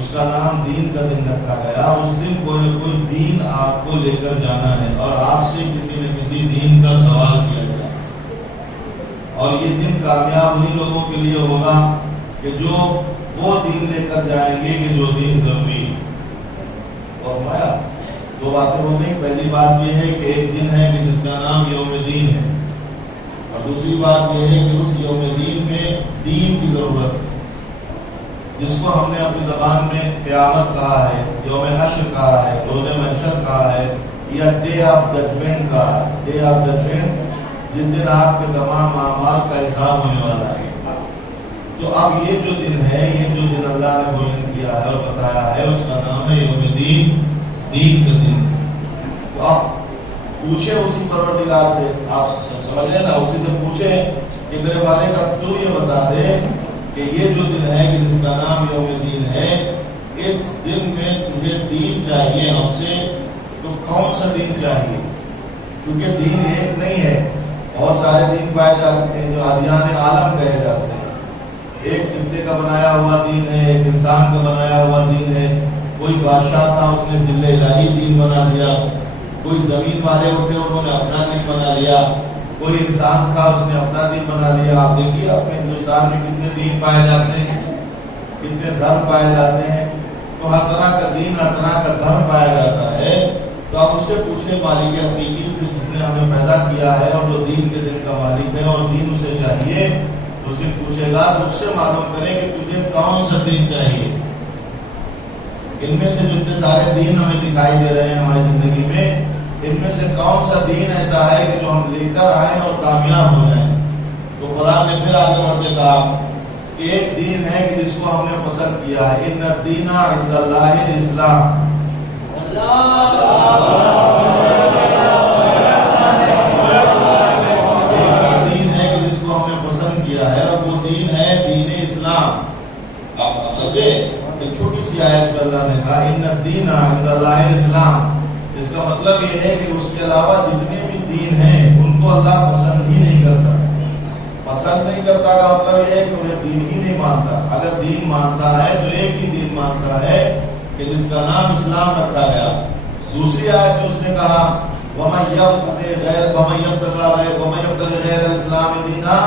اس کا نام دین کا دن رکھا گیا. اس دن کوئی نہ کوئی دین آپ کو لے کر جانا ہے اور آپ سے کسی نہ کسی دین کا سوال کیا جائے. اور یہ دن کامیاب انہیں لوگوں کے لیے ہوگا کہ جو وہ دین لے کر جائیں گے کہ جو دین ضروری ہے. اور مایا دو باتیں ہو گئی. پہلی بات یہ ہے کہ ایک دن ہے کہ جس کا نام یوم دین ہے، اور دوسری بات یہ ہے کہ اس یوم دین میں دین کی ضرورت ہے، جس کو ہم نے اپنی زبان میں قیامت کہا ہے، یوم حشر کہا ہے، روز محشر کہا ہے، یا ڈے آف ججمنٹ کہا ہے. ڈے آف ججمنٹ جس دن آپ کے تمام اعمال کا حساب ہونے والا ہے. تو اب یہ جو دن ہے، یہ جو دن اللہ نے بیان کیا ہے اور بتایا ہے، اس کا نام ہے یوم دین، دین کا دن. تو آپ پوچھیں اسی پروردگار سے، آپ سمجھ لیں نا، اسی سے پوچھیں کہ میرے والے کا تو یہ بتا دے کہ یہ جو دن ہے کہ جس کا نام یوم دین ہے، اس دن میں تجھے دین چاہیے ہم سے، تو کون سا دین چاہیے؟ کیونکہ دین ایک نہیں ہے، بہت سارے دین پائے جاتے ہیں جو ادیان عالم کہے جاتے ہیں. ایک خطے کا بنایا ہوا دین ہے، ایک انسان کا بنایا ہوا دین ہے. کوئی بادشاہ تھا، اس نے ذل الہی دین بنا دیا. کوئی زمین والے اٹھے، انہوں نے اپنا دین بنا لیا. کوئی انسان تھا، اس نے اپنا دین بنا لیا. آپ دیکھیے اپنے ہندوستان میں کتنے دین پائے جاتے ہیں، کتنے دھرم پائے جاتے ہیں. تو ہر طرح کا دین، ہر طرح کا دھرم پایا جاتا ہے. تو آپ اس سے پوچھیں مالک حقیقی جس نے ہمیں پیدا کیا ہے اور جو دین کے دن کا مالک ہے اور دین اسے چاہیے، اس دن پوچھے گا تو اس سے معلوم کریں کہ تجھے کون سا دین چاہیے. ان میں سے جتنے سارے دین ہمیں دکھائی دے رہے ہیں ہماری زندگی میں، ان میں سے کون سا دین ایسا ہے کہ جو ہم لے کر آئیں اور کامیاب ہو جائیں. تو قرآن نے پھر آگے بڑھ کے کہا کہ ایک دین ہے کہ جس کو ہم نے پسند کیا ہے. ان الدین عند اللہ الاسلام. چھوٹی سی آیت میں اللہ نے کہا ان الدین عند اللہ الاسلام. اس کا مطلب یہ ہے کہ اس کے علاوہ جتنے بھی دین ہیں ان کو اللہ پسند ہی نہیں کرتا. پسند نہیں کرتا کا مطلب یہ ہے کہ انہیں دین ہی نہیں مانتا. اگر دین مانتا ہے تو ایک ہی دین مانتا ہے کہ جس کا نام اسلام رکھا گیا. دوسری آیت میں اس نے کہا وَمَن يَبْتَغِ غَيْرَ الْإِسْلَامِ دِينًا،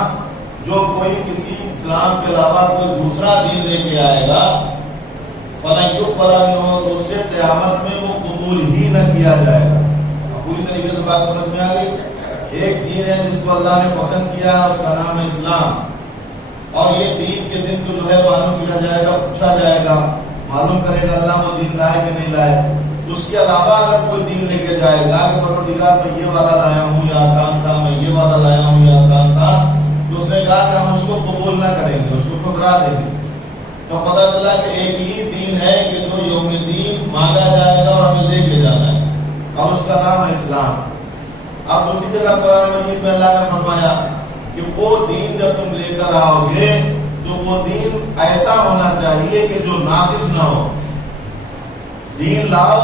جو کوئی کسی اسلام کے علاوہ کوئی دوسرا دین لے کے آئے گا فَلَن يُقْبَلَ مِنْهُ، تو اس سے قیامت میں وہ قبول ہی نہ کیا جائے گا. پوری طریقے سے بات سمجھ میں آ گئی. ایک دین ہے جس کو اللہ نے پسند کیا ہے، اس کا نام ہے اسلام. اور یہ دین کے دن کو جو ہے معلوم کیا جائے گا، پوچھا جائے گا، معلوم کرے گا اللہ وہ دین لائے کہ نہیں لائے. اس کے علاوہ اگر کوئی دین لے کے جائے گا کہ پروردگار میں یہ والا لایا ہوں یہ آسان تھا، میں یہ والا لایا ہوں یہ آسان تھا، تو اس نے کہا کہ ہم اس کو قبول نہ کریں گے، اس کو ٹھکرا دیں گے. تو پتہ چلا کہ ایک ہی دین ہے کہ جو یوم دین مانگا جائے گا اور ہمیں لے کے جانا ہے، اور اس کا نام ہے اسلام. اب دوسری جگہ قرآن مجید میں اللہ نے فرمایا کہ وہ دین جب تم لے کر آؤ گے تو وہ دین ایسا ہونا چاہیے کہ جو ناقص نہ ہو. دین لاؤ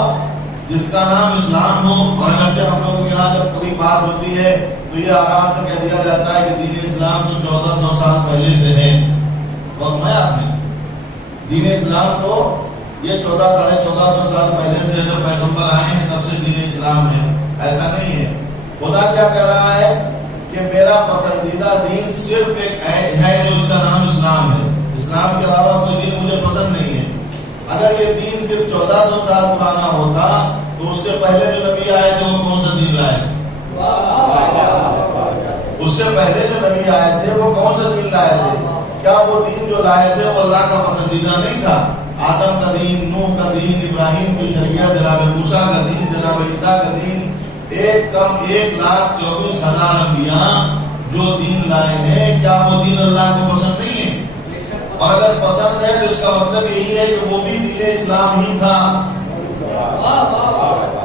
جس کا نام اسلام ہو. اور اگرچہ ہم لوگوں کے یہاں جب کبھی بات ہوتی ہے تو یہ آرام سے کہہ دیا جاتا ہے کہ دین اسلام تو 1400 سال پہلے سے ہے. اور میں آپ نے دین اسلام تو یہ 1400 سال پہلے سے جو پیغمبر آئے ہیں تب سے دین اسلام ہے. ایسا نہیں ہے. خدا کیا کہہ رہا ہے کہ میرا پسندیدہ دین صرف ایک ہے جو اس کا نام اسلام ہے. اسلام کے علاوہ کوئی دین مجھے پسند نہیں ہے. اگر یہ دین صرف 1400 سال پرانا ہوتا تو اس سے پہلے جو نبی آئے تھے وہ کون سا دین لائے؟ اس سے پہلے جو نبی آئے تھے وہ کون سا دین لائے تھے؟ کیا وہ دین جو لائے تھے وہ اللہ کا پسندیدہ نہیں تھا؟ آدم کا دین، نوح کا دین، ابراہیم کی شریعت، جناب موسیٰ کا دین، جناب عیسیٰ کا دین، ایک کم 1,24,000 انبیاء جو دین لائے ہیں، کیا وہ دین اللہ کو پسند نہیں ہے؟ اور اگر پسند ہے تو اس کا مطلب یہی ہے کہ وہ بھی دین اسلام ہی تھا.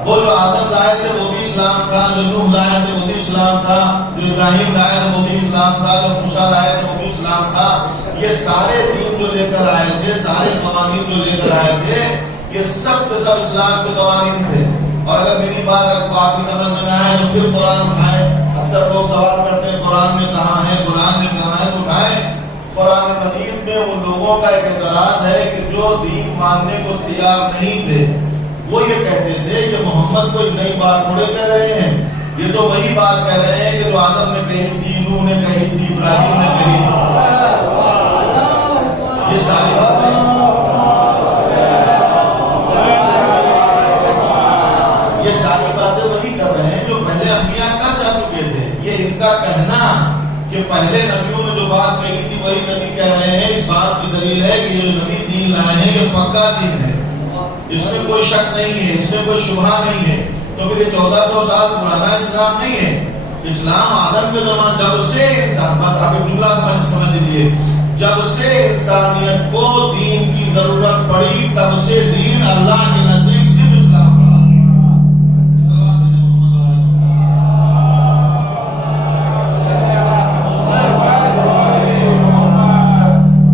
وہ جو آدم لائے تھے وہ بھی اسلام تھا، جو نوح لائے تھے وہ بھی اسلام تھا، جو ابراہیم لائے تھے وہ بھی اسلام تھا، جو موسیٰ لائے تھے وہ بھی اسلام تھا. یہ سارے دین جو لے کر آئے تھے، سارے قوانین جو لے کر آئے تھے، یہ سب کے سب اسلام کے قوانین تھے. اور اگر میری بات آپ کی سمجھ میں نہ آئے تو پھر قرآن اٹھائیں. اکثر لوگ سوال کرتے ہیں قرآن میں کہاں ہے، قرآن میں کہاں ہے، تو اٹھائیں قرآن مجید میں ان لوگوں کا ایک اعتراض ہے کہ جو دین ماننے کو تیار نہیں تھے، وہ یہ کہتے تھے کہ محمد کوئی نئی بات تھوڑے کہہ رہے ہیں، یہ تو وہی بات کہہ رہے ہیں کہ جو آدم نے کہی تھی، نوح نے کہی تھی، ابراہیم نے کہی تھی۔ یہ ساری باتیں وہی کر رہے ہیں جو پہلے انبیاء کر جا چکے تھے۔ یہ ان کا کہنا کہ پہلے نبیوں نے جو بات کہی تھی وہی نبی کہہ رہے ہیں، اس بات کی دلیل ہے کہ جو نبی دین لائے ہیں یہ پکا دین ہے، اس میں کوئی شک نہیں ہے، اس میں کوئی شبہ نہیں ہے۔ تو پھر یہ 1400 سال پرانا اسلام نہیں ہے، اسلام آدم کے زمانے، جب سے انسان، بس آپ ایک جملہ سمجھ لیجیے، جب سے انسانیت کو دین کی ضرورت پڑی تب سے دین اللہ کے نزدیک صرف اسلام رہا۔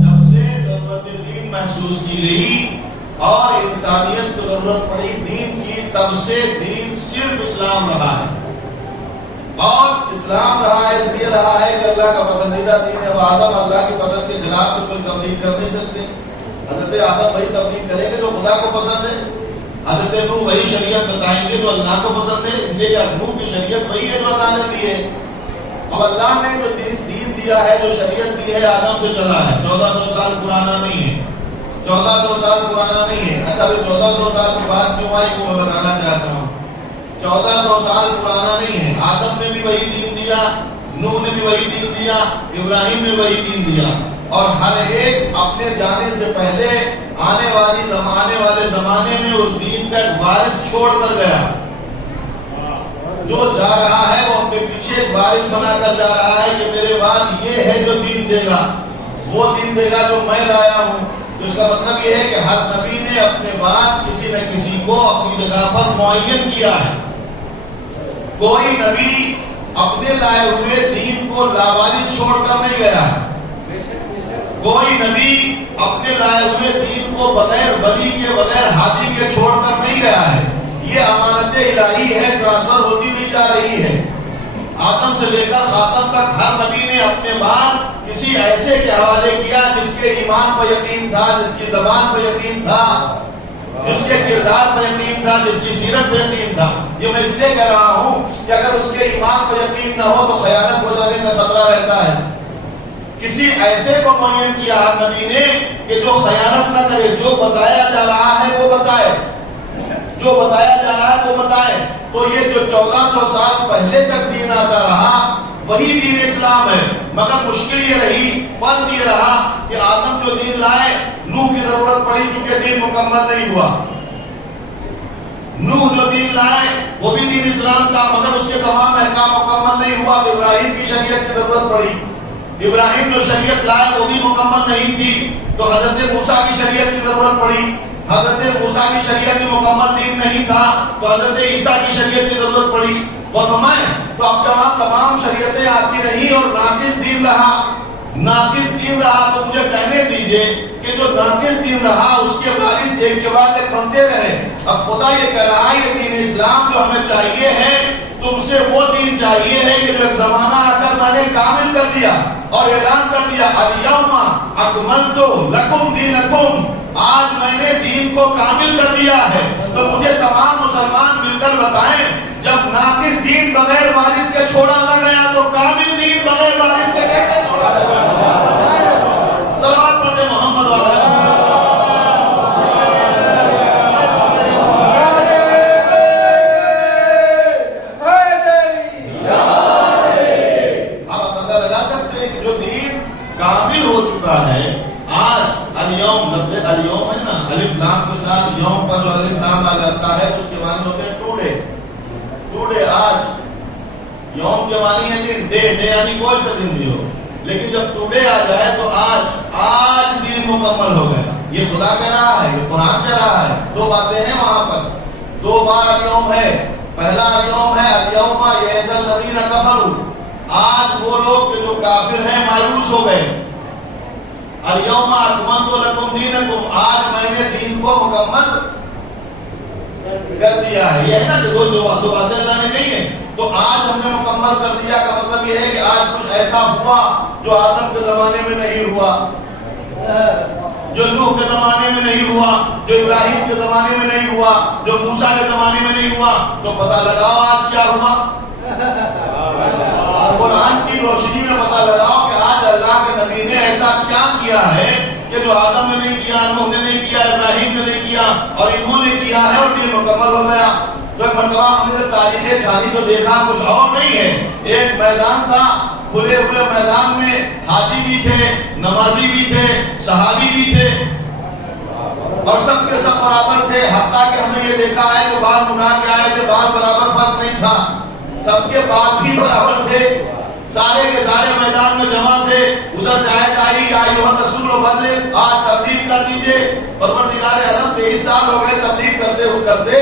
جب سے ضرورت دین محسوس کی گئی اور انسانیت کو ضرورت پڑی دین کی، تب سے دین صرف اسلام رہا ہے۔ اور اسلام رہا ہے، اس لیے رہا ہے کہ اللہ کا پسندیدہ دین ہے۔ وہ آدم اللہ کی پسند کے خلاف تو کوئی تبلیغ کر نہیں سکتے۔ حضرت آدم وہی تبلیغ کریں گے جو خدا کو پسند ہے، حضرت نوح وہی شریعت بتائیں گے جو اللہ کو پسند ہے، اس لیے کہ نوح کی شریعت وہی ہے جو اللہ نے دی ہے۔ اب اللہ نے جو دین دیا ہے، جو شریعت دی ہے، آدم سے چلا ہے، 1400 سال پرانا نہیں ہے، 1400 سال پرانا نہیں ہے۔ اچھا ابھی 1400 سال کی بات کیوں آئی وہ میں بتانا چاہتا ہوں۔ 1400 سال پرانا نہیں ہے، آدم نے بھی وہی دین دیا، نوح نے بھی وہی دین دیا، ابراہیم نے وہی دین دیا، اور ہر ایک اپنے جانے سے پہلے آنے والے زمانے میں اس دین کا ایک وارث چھوڑ کر گیا۔ جو جا رہا ہے وہ اپنے پیچھے ایک وارث بنا کر جا رہا ہے کہ میرے بعد یہ ہے جو دین دے گا، وہ دین دے گا جو میں لایا ہوں۔ اس کا مطلب یہ ہے کہ ہر نبی نے اپنے بعد کسی نہ کسی کو اپنی جگہ پر معین کیا ہے۔ کوئی نبی اپنے لائے ہوئے دین کو لاوارث چھوڑ کر نہیں گیا ہے۔ کوئی نبی اپنے لائے ہوئے دین کو بغیر ولی کے، بغیر ہادی کے چھوڑ کر نہیں گیا ہے۔ یہ امانت الہی ہے، ٹرانسفر ہوتی نہیں جا رہی ہے۔ آدم سے لے کر خاتم تک ہر نبی نے اپنے بعد کسی ایسے کے حوالے کیا جس کے ایمان پر یقین تھا، جس کی زبان پر یقین تھا، جس کے کردار پر یقین تھا، جس کی سیرت پر یقین تھا۔ یہ میں اس لیے کہہ رہا ہوں کہ اگر اس کے ایمان پر یقین نہ ہو تو خیانت ہو جانے کا خطرہ رہتا ہے۔ کسی ایسے کو معین کیا ہر نبی نے کہ جو خیانت نہ کرے، جو بتایا جا رہا ہے وہ بتائے، جو بتایا جا رہا ہے وہ بتائے۔ تو یہ جو 1400 سال پہلے تک دین آتا رہا وہی دین اسلام ہے، مگر مشکل یہ رہی، فرق یہ رہا کہ آدم جو دین لائے، نوح کی ضرورت پڑی چونکہ دین مکمل نہیں ہوا۔ نوح جو دین لائے وہ بھی دین اسلام تھا مگر اس کے تمام احکام مکمل نہیں ہوا، تو ابراہیم کی شریعت کی ضرورت پڑی۔ ابراہیم جو شریعت لائے وہ بھی مکمل نہیں تھی، تو حضرت موسیٰ کی شریعت کی ضرورت پڑی۔ حضرت موسیٰ کی شریعت بھی مکمل دین نہیں تھا، تو حضرت عیسیٰ کی شریعت کی ضرورت پڑی۔ اور فرمائیں تو اب تمام شریعتیں آتی رہی اور ناقص دین رہا، ناقص دین رہا، تو مجھے کہنے دیجئے کہ جو ناقص دین رہا اس کے وارث ایک کے بعد ایک بنتے رہے۔ اب خدا یہ کہہ رہا ہے یہ دین اسلام جو ہمیں چاہیے ہے، تم سے وہ دین چاہیے ہے کہ جب زمانہ آ کر میں نے کامل کر دیا اور اعلان کر دیا الیوم اکملت لکم دینکم، آج میں نے دین کو کامل کر دیا ہے۔ تو مجھے تمام مسلمان مل کر بتائیں جب ناقص دین بغیر وارث کے چھوڑا نہ گیا تو کامل دین بغیر وارث کے کیسے چھوڑا گیا؟ صلوات پڑھتے محمد والا۔ آپ اندازہ لگا سکتے ہیں کہ جو دین کامل ہو چکا ہے آج، الیوم، لفظ الیوم ہے نا، الف لام کے ساتھ یوم پر جو الف لام آ جاتا ہے اس کے معنی ہوتے ہیں ٹوڈے، ٹوڈے آج۔ یوم کے معنی ہے دن، ڈے یعنی کوئی سا دن بھی ہو، لیکن جب ٹوڈے آ جائے تو آج دین مکمل ہو گیا۔ یہ خدا کہہ رہا ہے، یہ قرآن کہہ رہا ہے۔ دو باتیں ہیں وہاں پر، دو بار الیوم ہے۔ پہلا الیوم ہے الیوم یئس الذین کفروا، آج وہ لوگ جو کافر ہیں مایوس ہو گئے۔ الیوم اکملت لکم دینکم، آج میں نے دین کو مکمل کر دیا ہے. یہ ہے نا کہ دو باتیں اللہ نے کہی ہیں. تو آج ہم نے مکمل کر دیا کا مطلب یہ ہے کہ آج کچھ ایسا ہوا جو آدم کے زمانے میں نہیں ہوا, جو نوح کے زمانے میں نہیں ہوا, جو ابراہیم کے زمانے میں نہیں ہوا, جو موسیٰ کے زمانے میں نہیں ہوا. تو پتہ لگاؤ آج کیا ہوا. قرآن کی روشنی میں پتہ لگاؤ کہ آج اللہ کے نبی نے ایسا کیا کیا ہے کہ جو آدم نے نہیں کیا, نوح نے نہیں کیا, ابراہیم نے نہیں کیا, اور انہوں نے کیا ہے اور دین مکمل ہو گیا. تو ایک مرتبہ ہم نے تاریخ جھانی کو دیکھا, کچھ اور نہیں ہے. ایک میدان تھا, کھلے ہوئے میدان میں حاجی بھی تھے, نمازی بھی تھے, صحابی بھی تھے, اور سب کے سب برابر تھے. حتیٰ کہ ہم نے یہ دیکھا ہے کہ بال مڑا کے آئے تھے, بال برابر فرق نہیں تھا, سب کے بال بھی برابر تھے. سارے کے سارے میدان میں جمع تھے. ادھر سے آیت آئی کہ ایھا الرسول بلغ, آج تبلیغ کر دیجئے. پروردگار اعظم 23 سال ہو گئے تبلیغ کرتے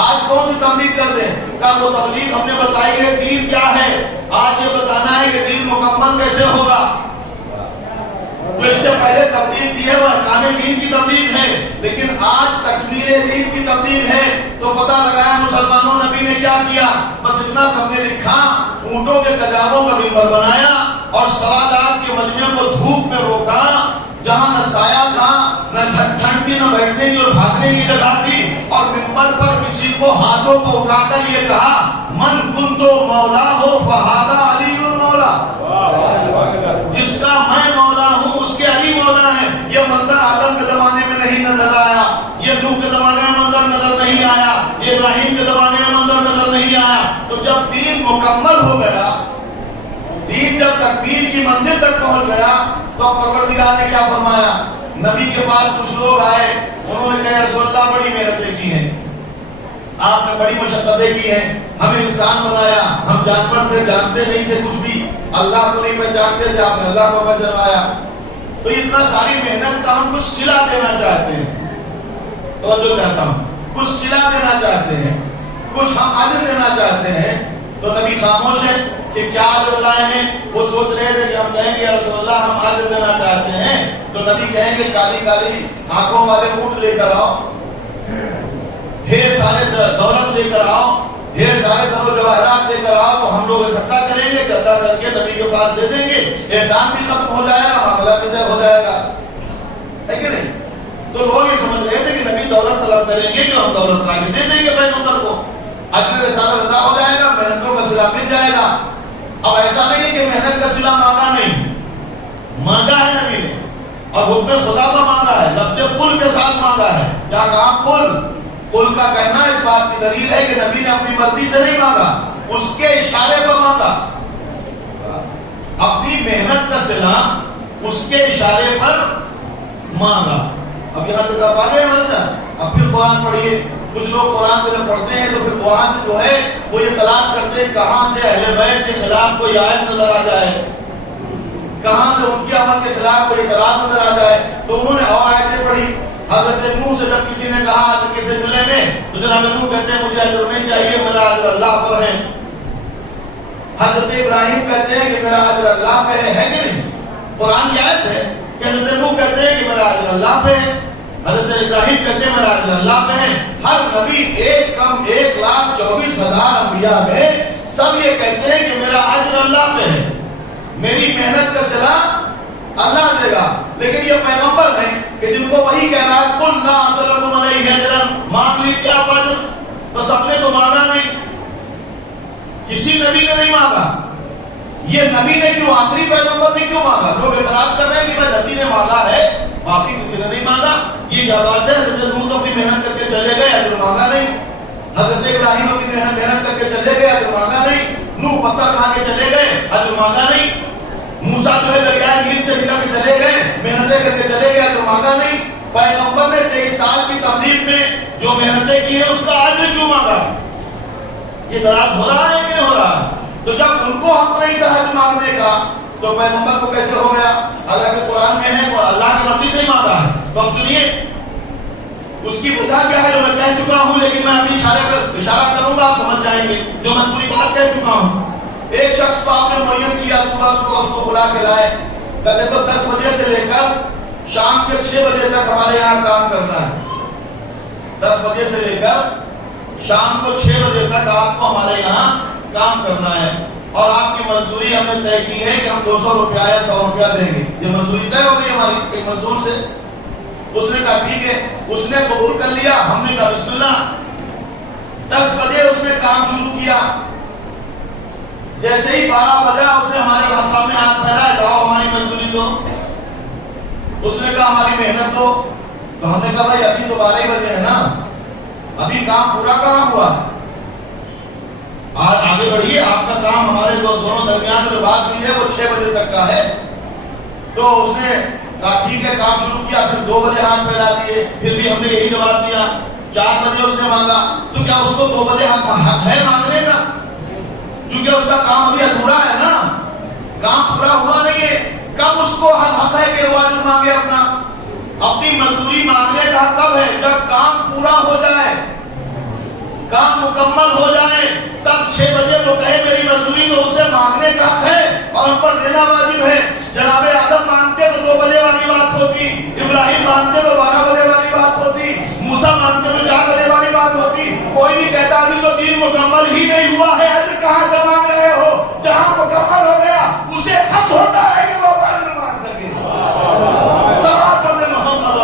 آج کون سی تبلیغ کرتے ہیں؟ کہ وہ تبلیغ ہم نے بتائی ہے دین کیا ہے. آج یہ بتانا ہے کہ دین مکمل کیسے ہوگا. جو اس سے پہلے تبلیغ دی ہے وہ احکام دین کی تبلیغ ہے, لیکن آج تکمیل دین کی تبلیغ ہے. تو پتہ لگایا مسلمانوں نبی نے کیا کیا. بس اتنا سب نے لکھا, اونٹوں کے کجاووں کا منبر بنایا اور سوالات کے مجمع کو دھوپ میں روکا, جہاں نہ سایہ تھا, نہ ٹھنڈ تھی, نہ بیٹھنے کی اور بھاگنے کی جگہ تھی, اور منبر پر کسی کو ہاتھوں کو اٹھا کر یہ کہا, من کنتو مولا ہو فہذا علی مولا. جس کا میں مولا ہوں اس کے علی مولا ہے. یہ منظر آدم کے زمانے میں نہیں نظر آیا, یہ نوح کے زمانے میں منظر نظر نہیں آیا, یہ ابراہیم کے زمانے میں منظر نظر نہیں آیا. تو جب دین مکمل ہو گیا, دین جب تکمیل کی منزل تک پہنچ گیا, تو پروردگار نے کیا فرمایا. نبی کے پاس کچھ لوگ آئے, انہوں نے کہا رسول اللہ بڑی محنتیں کی ہیں, آپ نے بڑی مشقتیں کی ہیں, ہمیں انسان بنایا, ہم جانور تھے, جانتے نہیں تھے کچھ بھی, اللہ کو نہیں پہچانتے تھے, آپ نے اللہ کو پہچانوایا. تو اتنا ساری محنت کا ہم کچھ صلہ دینا چاہتے ہیں. توجہ چاہتا ہوں, کچھ صلہ دینا چاہتے ہیں, کچھ ہم اجر دینا چاہتے ہیں. تو نبی خاموش ہے کہ کیا اجر لائے ہیں. وہ سوچ رہے تھے کہ ہم کہیں گے یا رسول اللہ ہم اجر دینا چاہتے ہیں, تو نبی کہیں گے کالی کالی آنکھوں والے اونٹ لے کر آؤ, ڈھیر سارے دولت لے کر آؤ, ڈھیر سارے زر و جواہرات لے کر آؤ, تو ہم لوگ اکٹھا کریں گے, چندہ کر کے نبی کے پاس دے دیں گے, احسان بھی ختم ہو جائے گا, معاملہ بھی طے ہو جائے گا, ہے کہ نہیں. تو لوگ یہ سمجھ رہے تھے کہ نبی دولت طلب کریں گے, کہ ہم دولت لا کے دے دیں گے پیغمبر کو, اجر رسالت ادا ہو جائے گا, محنتوں کا صلہ مل جائے گا. اب ایسا نہیں ہے کہ محنت کا صلہ مانگا نہیں, مانگا ہے نبی نے, اور حکم خدا کا مانگا ہے, لفظ قل کے ساتھ مانگا ہے. کیا کہا قل. قل کا کہنا اس بات کی دلیل ہے کہ نبی نے اپنی مرضی سے نہیں مانگا, اس کے اشارے پر مانگا. اپنی محنت کا صلہ اس کے اشارے پر مانگا. اب یہاں تک آپ آگے ہیں. اب پھر قرآن پڑھیے. کچھ لوگ قرآن کو جب پڑھتے ہیں تو پھر قرآن سے جو ہے وہ یہ تلاش کرتے ہیں کہاں سے اہل بیت کے خلاف کوئی آیت نظر آ جائے, کہاں سے ان کے عمل کے خلاف کوئی اعتراض نظر آ جائے. تو انہوں نے اور آیتیں پڑھی. حضرت نوح سے جب کسی نے کہا اجر کے سلسلے میں, تو جناب نوح کہتے ہیں مجھے اجر نہیں چاہیے, میرا اجر اللہ پر ہے. حضرت ابراہیم کہتے ہیں کہ میرا اجر اللہ پہ ہے کہ نہیں. قرآن کی آیت ہے کہ حضرت نوح کہتے ہیں کہ میرا اجر اللہ پہ ہے, حضرت ابراہیم کہتے ہیں میرا اجر اللہ پہ ہے. ہر نبی ایک کم 1,24,000 انبیاء میں سب یہ کہتے ہیں کہ میرا اجر اللہ پہ ہے, میری محنت کا صلہ اللہ دے گا. لیکن یہ پیغمبر ہیں کہ جن کو وہی کہہ رہا ہے قل لا اسألکم علیہ اجرا, مانگ لیجیے آپ اجر. تو سب نے تو مانگا نہیں, کسی نبی نے نہیں مانگا. یہ نبی نے کیوں, آخری پیغمبر نے کیوں مانگا؟ لوگ اعتراض کر رہے ہیں کہ نبی نے مانگا ہے, باقی کسی نے نہیں مانگا. یہ کیا بات ہے؟ حضرت نوح تو اپنی محنت کر کے چلے گئے, اجر مانگا نہیں. حضرت ابراہیم اپنی محنت کر کے چلے گئے, اجر مانگا نہیں. نوح پتھر کھا کے چلے گئے, اجر مانگا نہیں. موسیٰ جو ہے دریائے نیل سے نکل کے چلے گئے, محنتیں کر کے چلے گئے, اجر مانگا نہیں. پیغمبر نے 23 سال کی تبلیغ میں جو محنتیں کی ہیں اس کا اجر کیوں مانگا؟ یہ اعتراض ہو رہا ہے کہ نہیں ہو رہا؟ تو جب ان کو حق نہیں تھا اجر مانگنے کا, تو پیغمبر کو کیسے ہو گیا؟ حالانکہ قرآن میں ہے وہ اللہ کی مرضی سے ہی مانگا ہے. تو اب سنیے اس کی وجہ کیا ہے جو میں کہہ چکا ہوں, لیکن میں ابھی اشارہ کروں گا, آپ سمجھ جائیں گے جو میں پوری بات کہہ چکا ہوں. ایک شخص کو آپ نے معین کیا, صبح صبح اس کو بلا کے لائے, کہتے تو 10 بجے سے لے کر شام کے 6 بجے تک ہمارے یہاں کام کرنا ہے. 10 بجے سے لے کر شام کو 6 بجے تک آپ کو ہمارے یہاں کام کرنا ہے اور آپ کی مزدوری ہم نے طے کی ہے کہ ہم 200 روپیہ یا 100 روپیہ دیں گے. یہ مزدوری طے ہو گئی ہماری ایک مزدور سے. اس نے کہا ٹھیک ہے, اس نے قبول کر لیا. ہم نے کہا بسم اللہ. 10 بجے اس نے کام شروع کیا. جیسے ہی 12 بجا اس نے ہمارے سامنے ہاتھ پھیلایا, جاؤ ہماری مزدوری دو. اس نے کہا ہماری محنت دو. تو ہم نے کہا بھائی ابھی تو 12 ہی بجے ہیں نا, ابھی کام پورا کہاں ہوا ہے, آگے بڑھیے. آپ کا کام ہمارے دونوں درمیان جو بات ہوئی ہے وہ 6 بجے تک کا ہے. تو اس نے کہا ٹھیک ہے, کام شروع کیا. پھر 2 بجے ہاتھ پھیلا دیے, پھر بھی ہم نے یہی جواب دیا. 4 بجے اس نے مانگا. تو کیا اس کو 2 بجے حق ہے مانگنے کا؟ کیونکہ اس کا کام ابھی ادھورا ہے نا, کام پورا ہوا نہیں ہے. کب اس کو حق ہے کہ وہ اجر مانگے اپنا؟ اپنی مزدوری مانگنے کا کب ہے؟ جب کام پورا ہو جائے, کام مکمل ہو جائے, تب 6 بجے وہ کہے میری مزدوری تو اسے مانگنے کا حق ہے اور ان پر دینا واجب ہے. جناب آدم مانگتے تو 2 بجے والی بات ہوتی, ابراہیم مانگتے تو 12 بجے والی بات ہوتی, موسیٰ مانگتے تو 4 بجے والی بات ہوتی. کوئی نہیں کہتا ابھی تو دین مکمل ہی نہیں ہوا ہے, اجر کہاں سے مانگ رہے ہو؟ جہاں مکمل ہو گیا اسے حق ہوتا ہے کہ وہ اجر مانگ سکے. صلوات پڑھ دے محمد.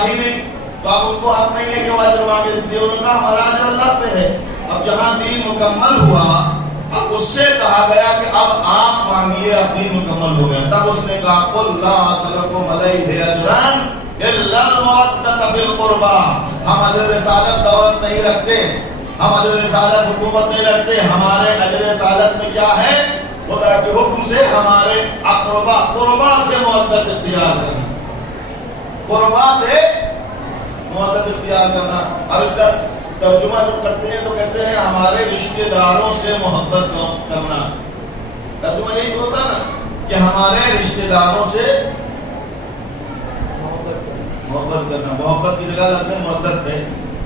ہی نہیں تو اب ان کو حق نہیں ہے کہ وہ اجر مانگے, اس لیے انہوں نے کہا ہمارا اجر اللہ پہ ہے. اب جہاں دین مکمل ہوا, اب اس سے کہا گیا کہ اب آپ مانگیے, اب دین مکمل ہو گیا. تب اس نے کہا قل لا اسألکم علیہ اجرا الا المودۃ فی القربى. ہم اجر رسالت دولت نہیں رکھتے, ہم اجر رسالت حکومت نہیں رکھتے. ہمارے اجر رسالت میں کیا ہے؟ خدا کے حکم سے ہمارے اقربا, قربا سے مودت اختیار کرنا, قربا سے مودت اختیار کرنا. اب اس کا ترجمہ جب کرتے ہیں تو کہتے ہیں ہمارے رشتہ داروں سے محبت کرنا. ترجمہ یہی ہوتا نا کہ ہمارے رشتہ داروں سے محبت کرنا. محبت کی جگہ لفظ محبت ہے.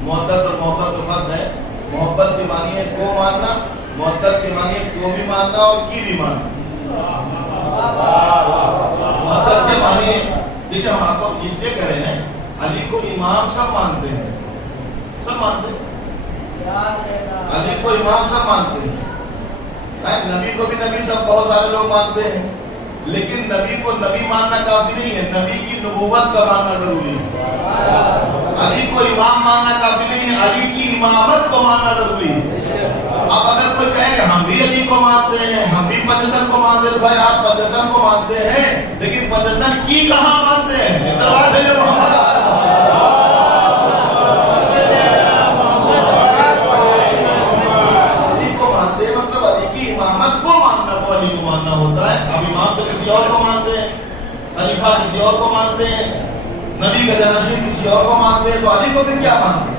محبت اور محبت کا فرق ہے. محبت کے معنی ہے کو ماننا, محبت کے معنی ہے کو بھی ماننا اور کی بھی ماننا. محبت کے معنی ہے, دیکھیں ہم آپ کو اس لیے کہہ رہے ہیں علی کو امام سب مانتے ہیں, سب مانتے ہیں علی کو امام سب مانتے ہیں. نبی کو بھی نبی سب بہت سارے لوگ مانتے ہیں, لیکن نبی کو نبی ماننا کافی نہیں ہے, نبی کی نبوت کا ماننا ضروری ہے. علی کو امام ماننا کافی نہیں ہے, علی کی امامت کو ماننا ضروری ہے. اب اگر کوئی کہے کہ ہم بھی علی کو مانتے ہیں, ہم بھی پنجتن کو مانتے ہیں, تو بھائی آپ پنجتن کو مانتے ہیں لیکن پنجتن کی کہاں مانتے ہیں؟ سوال ہے محمد. علی کو مانتے ہیں مطلب علی کی امامت کو ماننا, تو علی کو ماننا ہوتا ہے. اب امام تو کسی اور کو مانتے ہیں, خلیفہ کسی اور کو مانتے ہیں, نبی کا جانشین کسی اور کو مانتے ہیں, تو علی کو پھر کیا مانتے ہیں؟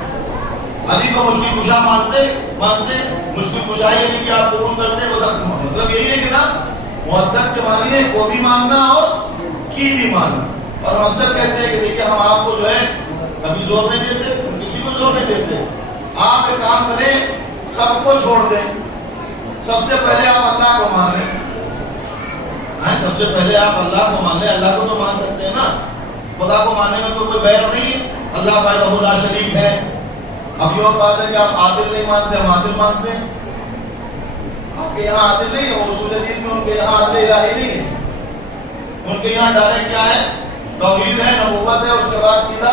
علی کو مشکل کشا مانتے مشکل کشا یہ نہیں کہ آپ قبول کرتے, وہ سب مطلب یہی ہے کہ نا محبت کے معنی ہے کو بھی ماننا اور کی بھی ماننا. اور ہم اکثر کہتے ہیں کہ دیکھیں ہم آپ کو جو ہے کبھی زور نہیں دیتے, کسی کو زور نہیں دیتے. آپ ایک کام کریں, سب کو چھوڑ دیں, سب سے پہلے آپ اللہ کو مان لیں. سب سے پہلے آپ اللہ کو مان لیں. اللہ کو تو مان سکتے ہیں نا, خدا کو ماننے میں تو کوئی بیر نہیں ہے. اللہ وحدہ لا شریک ہے. اب یہ اور بات ہے کہ آپ عادل نہیں مانتے, ہم عادل مانتے ہیں. آپ کے یہاں عادل نہیں ہے, اصول دین میں ان کے یہاں عادل الہی نہیں ہے. ان کے یہاں ڈائریکٹ کیا ہے؟ توحید ہے, نبوت ہے, اس کے بعد سیدھا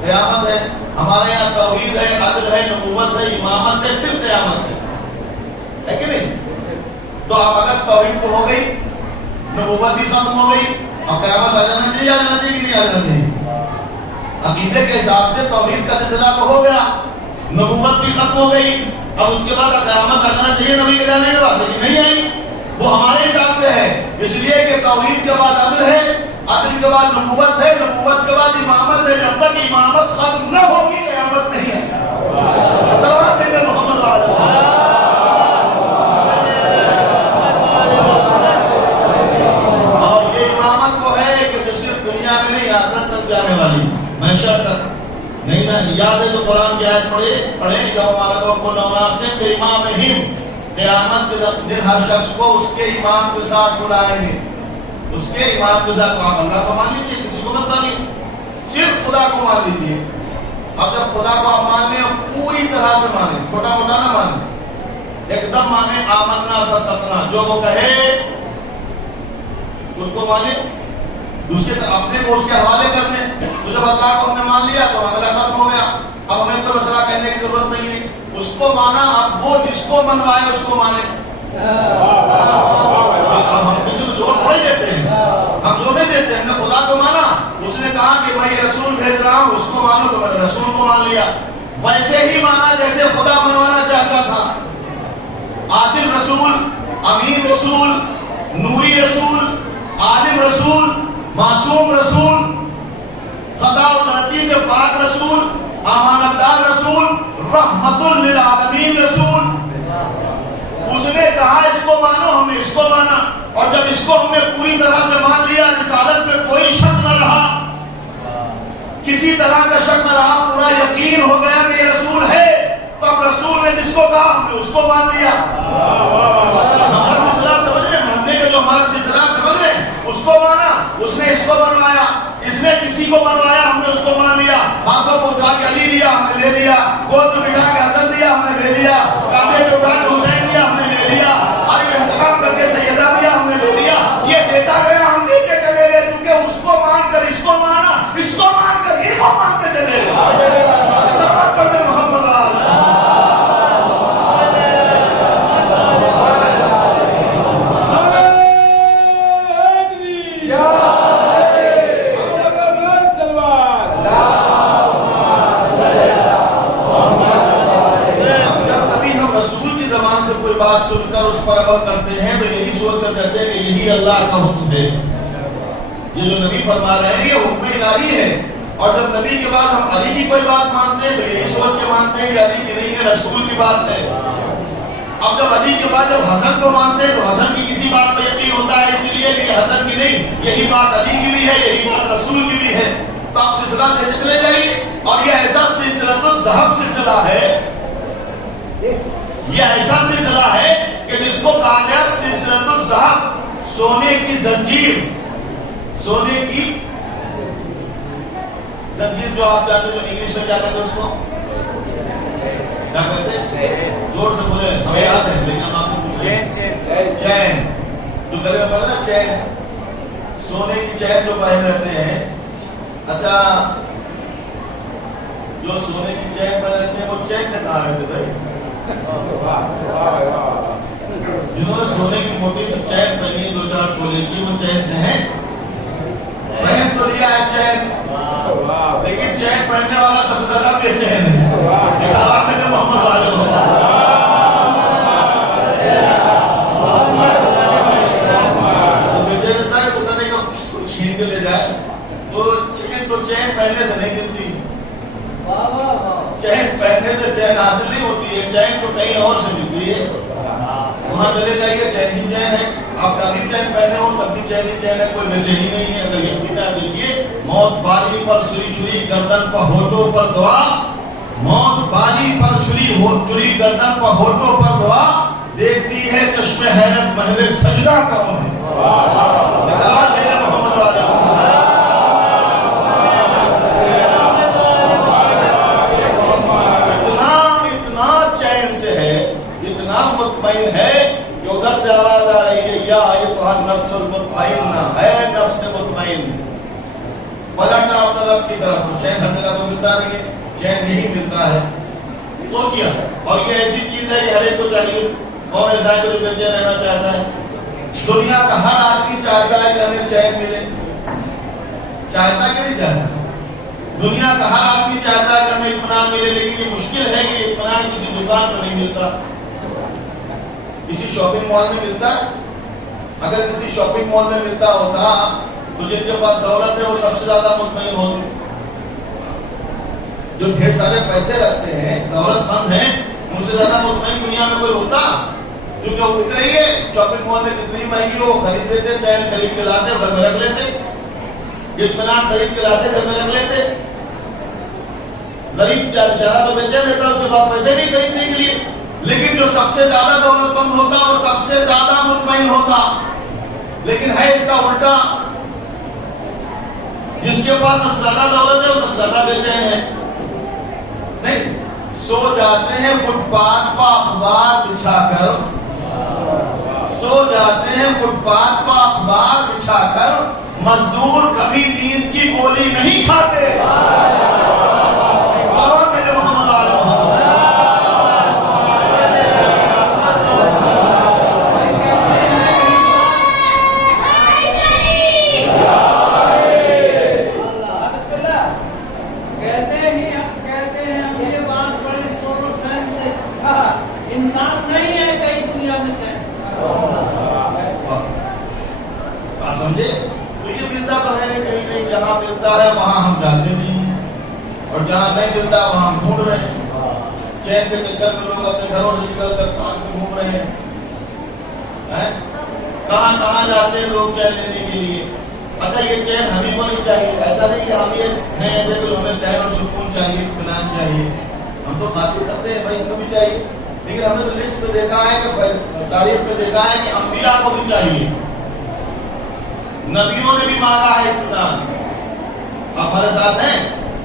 قیامت ہے. ہمارے یہاں توحید ہے, عدل ہے, نبوت ہے, امامت ہے, پھر قیامت ہے کہ نہیں؟ تو آپ اگر توحید تو ہو گئی, نبوت بھی ختم ہو گئی, اب قیامت آ جانا چاہیے, آ جانا چاہیے کہ نہیں آ جانا چاہیے؟ عقیدے کے حساب سے توحید کا سلسلہ تو ہو گیا, نبوت بھی ختم ہو گئی, اب اس کے بعد قیامت آ جانا چاہیے نبی کے جانے کے بعد, لیکن نہیں آئی. وہ ہمارے حساب سے ہے, اس لیے کہ توحید کے بعد عدل ہے, عدل کے بعد نبوت ہے, نبوت کے بعد امامت ہے. جب تک امامت ختم نہ ہوگی قیامت نہیں ہے. صلوات دیں محمد علیہ. اور یہ امامت کو وہ ہے کہ جو صرف دنیا میں نہیں آخرت تک جانے والی، محشر تک نہیں نا. یاد ہے تو قرآن کی آیت پڑھیں یوم یدعو کل اناس بامامہم، قیامت کے دن ہر شخص کو اس کے امام کے ساتھ بلائیں گے. اس کے امام کے ساتھ. تو آپ اللہ کو مان لیجیے، کسی کو مت مانیے، صرف خدا کو مان لیجیے. اب جب خدا کو آپ مان لیں پوری طرح سے مانیں، چھوٹا موٹا نہ مانیں، ایک دم مانیں. آمنا صدقنا، جو وہ کہے اس کو مانیں، اس کے اپنے کو اس کے حوالے کر دیں. تو جب اللہ کو ہم نے مان لیا تو معاملہ ختم ہو گیا. اب ہمیں کوئی مسئلہ کہنے کی ضرورت نہیں ہے. اس کو مانا، اب وہ جس کو منوائے اس کو مانے. اب ہم کسی کو زور تھوڑی دیتے ہیں، ہم زور نہیں دیتے. ہم نے خدا کو مانا، اس نے کہا کہ میں یہ رسول بھیج رہا ہوں، اس کو مانو، تو میں نے رسول کو مان لیا. ویسے ہی مانا جیسے خدا منوانا چاہتا تھا. عادل رسول، امین رسول، نوری رسول، عالم رسول، معصوم رسول، خطا و غلطی سے پاک رسول، امانت دار رسول، رحمت للعالمین رسول. اس نے کہا اس کو مانو، ہم نے اس کو مانا. اور جب اس کو ہم نے پوری طرح سے مان لیا، رسالت میں کوئی شک نہ رہا، کسی طرح کا شک نہ رہا، پورا یقین ہو گیا کہ یہ رسول ہے، تو اب رسول نے جس کو کہا ہم نے اس کو مان لیا. ہمارا سلسلہ سمجھ رہے ہیں، ماننے کا جو ہمارا سلسلہ سمجھ رہے ہیں، اس کو مانا، اس نے اس کو منوایا، اس نے کسی کو منوایا، ہم نے اس کو مان لیا. ہاتھوں کو اٹھا کے علی دیا، ہم نے لے لیا. گود میں بٹھا کے حسن دیا، ہم نے لے لیا. کاندھے پہ اٹھا کے حسین دیا، ہم نے لے لیا. اور یہ احترام کر کے سیدہ دیا، ہم نے لے لیا. یہ دیتا گیا، ہم دیتے چلے گئے، کیونکہ اس کو مان کر اس کو مانا، اس کو مان کر ان کو مانتے چلے گئے. سلام پڑھتے محمد بات سن کر اس پر عمل کرتے ہیں تو یہی سوچ کر کہتے ہیں کہ یہی اللہ کا حکم ہے. یہ جو نبی فرما رہے ہیں یہ حکم الہی ہے. اور جب نبی کے بعد ہم علی کی کوئی بات مانتے ہیں تو یہی سوچ کے مانتے ہیں کہ علی کی نہیں ہے، رسول کی بات ہے. اب جب علی کے بعد جب حسن کو مانتے ہیں تو حسن کی کسی بات پہ یقین ہوتا ہے، اسی لیے کہ یہ حسن کی نہیں، یہی بات علی کی بھی ہے، یہی بات رسول کی بھی ہے. تو آپ سلسلہ دیتے چلے جائیے. اور یہ ایسا سلسلہ تو ذہب سلسلہ ہے، یہ ایسا سلسلہ ہے کہ جس کو کہا جائے سلسلۃ الذہب، سونے کی زنجیر. سونے کی زنجیر جو آپ جانتے، جو انگلش میں کیا کہتے ہیں اس کو کیا کہتے ہیں؟ زور سے بولے، ہمیں یاد ہے لیکن ہم آپ سے پوچھیں. چین جو گلے میں پڑتا نا، چین، سونے کی چین جو پہن رہتے ہیں. اچھا جو سونے کی چین پہن رہتے ہیں وہ چین سے کہاں رہتے بھائی؟ جنہوں نے سونے کی موٹی سی چین پہنی ہے 2-4 تولے کی، وہ چین سے ہیں. پہن تو لیا ہے چین، لیکن چین پہننے والا سب سے زیادہ بے چین ہے. اس حالات میں محمد واجب وہ بے چین رہتا ہے. پتہ نہیں کب چھین کے لے جائے. تو چین پہننے سے نہیں ملتی، چین پہننے سے چین حاصل نہیں ہوتی ہے. چین تو کہیں اور سے ملتی ہے. وہاں چلے جائیے، چین ہی چین ہے. آپ ڈالی چین پہنے ہو تب بھی چین ہی چین ہے، کوئی بے چینی نہیں ہے. اگر یقین نہ دیکھیے، موت بالی پر سری چھری، گردن پر ہونٹوں پر دعا. موت بالی پر چھری، گردن پر ہونٹوں پر دعا. دیکھتی ہے چشم حیرت محل سجدہ کروں ہے. مثال میرے محمد والے مطمئن ہے کہ ادھر سے آواز آ رہی ہے، یا ایتھا النفس المطمئنہ، ہے نفس مطمئن، پلٹنا اپنے رب کی طرف. تو چین ہر جگہ تو ملتا نہیں ہے، چین یہی ملتا ہے. تو کیا، اور یہ ایسی چیز ہے کہ ہر ایک کو چاہیے. کون ایسا ہے جو بے چین رہنا چاہتا ہے؟ دنیا کا ہر آدمی چاہتا ہے کہ ہمیں چین ملے. چاہتا کہ نہیں چاہتا؟ دنیا کا ہر آدمی چاہتا ہے کہ ہمیں اطمینان ملے، لیکن یہ مشکل ہے کہ یہ اطمینان کسی دکان پر نہیں ملتا. کسی شاپنگ مال میں ملتا ہے. اگر کسی شاپنگ مال میں ملتا ہوتا تو جن کے پاس دولت ہے وہ سب سے زیادہ مطمئن ہوتے. جو ڈھیر سارے پیسے رکھتے ہیں، دولت مند ہیں، ان سے زیادہ مطمئن دنیا میں کوئی ہوتا؟ کیونکہ وہ بک رہی ہے شاپنگ مال میں، کتنی مہنگی ہو خرید لیتے، چین خرید کے لاتے، گھر میں رکھ لیتے. اطمینان خرید کے لاتے گھر میں رکھ لیتے. غریب بیچارہ تو بیچے لیتا, اس کے پاس پیسے نہیں خریدنے کے لیے. لیکن جو سب سے زیادہ دولت مند ہوتا وہ سب سے زیادہ مطمئن ہوتا. لیکن ہے اس کا الٹا, جس کے پاس سب سے زیادہ دولت ہے وہ سب سے زیادہ بے چین ہے. نہیں, سو جاتے ہیں فٹ پاتھ پر اخبار بچھا کر, سو جاتے ہیں فٹ پاتھ پر اخبار بچھا کر, مزدور کبھی نیند کی گولی نہیں کھاتے. جہاں ملتا ہے وہاں ہم جاتے نہیں, اور جہاں نہیں ملتا وہاں ہم ڈھونڈ رہے ہیں. چین کے چکر میں لوگ اپنے گھروں سے نکل کر پارک میں گھوم رہے ہیں. کہاں کہاں جاتے ہیں لوگ چین لینے کے لیے. اچھا یہ چین ہمیں کو نہیں چاہیے, ایسا نہیں کہ ہم یہ نہیں ایسے کہ ہمیں چین اور سکون چاہیے, اطمینان چاہیے. ہم تو خاطر کرتے ہیں بھائی ہم کو بھی چاہیے, لیکن ہم نے تو لسٹ میں دیکھا ہے کہ تاریخ میں دیکھا ہے کہ انبیاء کو بھی چاہیے, نبیوں نے بھی مانگا ہے اطمینان. آپ ہمارے ساتھ ہیں,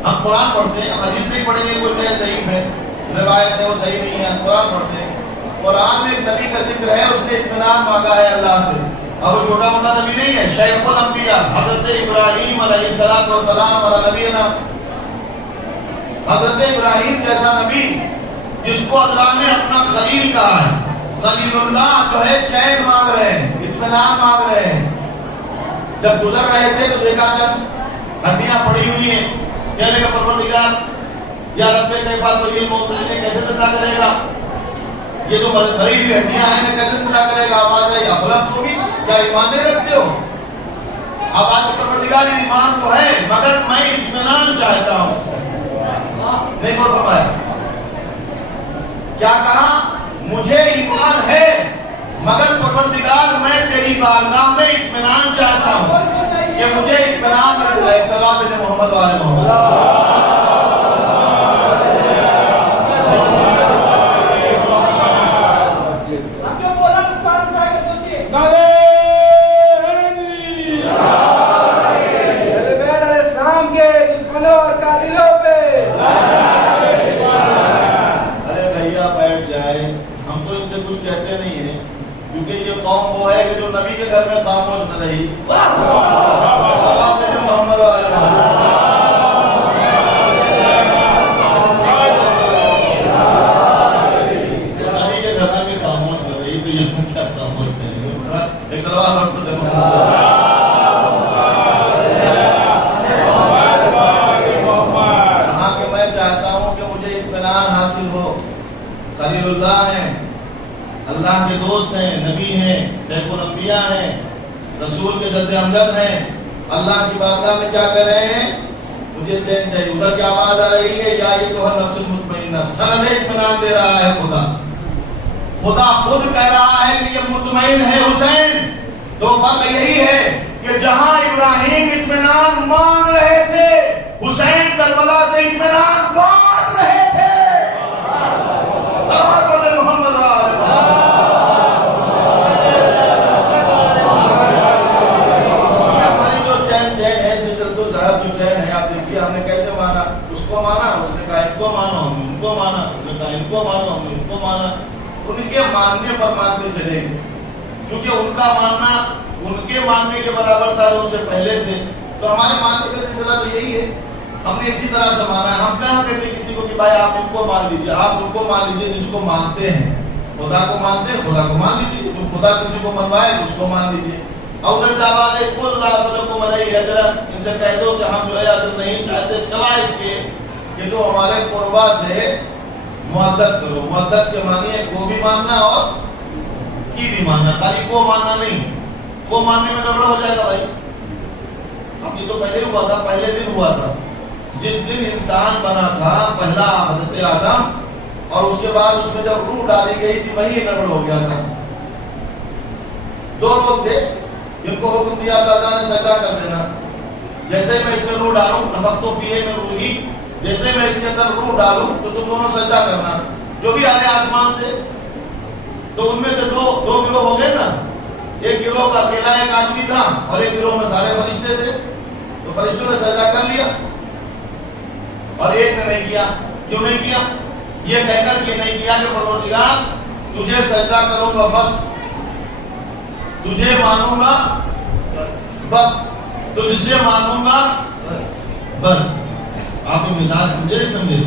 ہم قرآن پڑھتے ہیں, ہم حدیث نہیں پڑھیں گے کوئی کہ ضعیف ہے, روایت ہے وہ صحیح نہیں ہے. ہم قرآن پڑھتے ہیں, قرآن میں ایک نبی کا ذکر ہے, اس نے اطمینان مانگا ہے اللہ سے. اب وہ چھوٹا موٹا نبی نہیں ہے, شیخ الانبیاء حضرت ابراہیم علیہ السلام علی نبینا, حضرت ابراہیم جیسا نبی جس کو اللہ نے اپنا خلیل کہا ہے. خلیل اللہ جو ہے چین مانگ رہے ہیں, اطمینان مانگ رہے ہیں. جب گزر رہے تھے تو دیکھا جب ہڈیاں پڑی ہوئی ہیں, کہنے کا پروردگار یا رب کیف تحیی الموتى, انہیں کیسے زندہ کرے گا, یہ جو مری ہوئی ہڈیاں ہیں انہیں کیسے زندہ کرے گا. آواز آئی افلم تؤمن, کیا ایمان نہیں رکھتے ہو. آواز کے پروردگار ایمان تو ہے مگر میں اطمینان چاہتا ہوں. نہیں بول فرمایا, کیا کہا, مجھے ایمان ہے مگر پروردگار میں تیری بارگاہ میں اطمینان چاہتا ہوں کہ مجھے اطمینان مل جائے. سلام علیہ محمد و آل محمد. قوم وہ ہے کہ جو نبی کے گھر میں خاموش نہ رہی. محمد نبی کے گھر میں بھی خاموش نہ رہی تو یہ کیا خاموش نہیں. ایک سلوات کہاں کہ میں چاہتا ہوں کہ مجھے اطمینان حاصل ہو. خلیل اللہ ہیں, اللہ کے دوست ہیں, نبی ہیں, شیخ الانبیاء ہیں, رسول کے جد امجد ہیں. اللہ کی بارگاہ میں کیا کہہ رہے ہیں, مجھے چین چاہیے. ادھر کی آواز آ رہی ہے, یا یہ تو نفس المطمئنہ, سند اطمینان دے رہا ہے خدا. خدا خود کہہ رہا ہے کہ یہ مطمئن ہے حسین. تو فرق یہی ہے کہ جہاں ابراہیم اطمینان مانگ رہے تھے, حسین کربلا سے اطمینان مانگ رہے تھے. ہم نے کیسے مانا, اس کو مانا, اس نے کہا ان کو مانو, ہم ان کو مانا, اس نے کہا ان کو مانو, ہم ان کو مانا. ان کے ماننے پر مانتے چلے, کیونکہ ان کا ماننا ان کے ماننے کے برابر تھا جو ان سے پہلے تھے. تو ہمارے ماننے کا سلسلہ تو یہی ہے, ہم نے اسی طرح سے مانا ہے. ہم کہاں کہتے کسی کو کہ بھائی آپ ان کو مان لیجیے, آپ ان کو مان لیجیے جس کو مانتے ہیں. خدا کو مانتے ہیں, خدا کو مان لیجیے. جو خدا کسی کو منوائے اس کو مان لیجیے. اور ادھر سے آواز ہے قل لا اسألکم علیہ اجرا, ان سے کہہ دو کہ ہم جو ہے اجر نہیں چاہتے سوائے اس کے کہ تو ہمارے قربا سے مدد کرو. مدد کے معنی ہے کو بھی ماننا اور کی بھی ماننا, خالی کو ماننا نہیں. کو ماننے میں گڑبڑ ہو جائے گا بھائی. اب یہ تو پہلے ہوا تھا, پہلے دن ہوا تھا جس دن انسان بنا تھا پہلا حضرت آدم, اور اس کے بعد اس میں جب روح ڈالی گئی تھی وہی گڑبڑ ہو گیا تھا. دو لوگ تھے جن کو حکم دیا تھا اللہ نے سجدہ کر دینا, جیسے جیسے میں اس میں روح ڈالوں نفخت فیہ من روحی، جیسے میں اس کے اندر روح ڈالوں تو تم دونوں سجدہ کرنا. جو بھی آئے آسمان تھے تو ان میں سے دو گروہ ہو گئے نا. ایک گروہ کا اکیلا ایک آدمی تھا اور ایک گروہ میں سارے فرشتے تھے. تو فرشتوں نے سجدہ کر لیا اور ایک نے نہیں کیا. کیوں نہیں کیا؟ یہ کہہ کر کہ نہیں کیا کہ پروردگار تجھے سجدہ کروں گا بس، تجھے مانوں گا بس، تجھ سے مانوں گا بس. آپ کو مزاج سمجھے نہیں سمجھے؟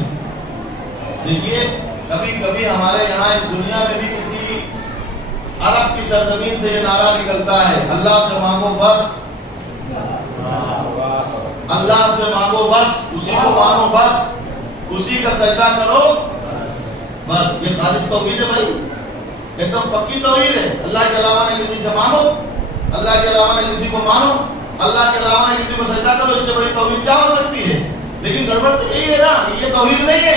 دیکھیے کبھی کبھی ہمارے یہاں اس دنیا میں بھی کسی عرب کی سرزمین سے یہ نعرہ نکلتا ہے اللہ سے مانگو بس، اللہ سے مانگو بس، اسی کو مانو بس، اسی کا سجدہ کرو بس. یہ خالص توحید ہے بھائی، ایک دم پکی توحید ہے. اللہ کے علاوہ نہ کسی سے مانو، اللہ کے علاوہ نہ کسی کو مانو، اللہ کے علاوہ نہ کسی کو سجدہ کرو. اس سے بڑی توحید کیا ہو سکتی ہے؟ لیکن گڑبڑ تو یہی ہے نا کہ یہ توحید نہیں ہے،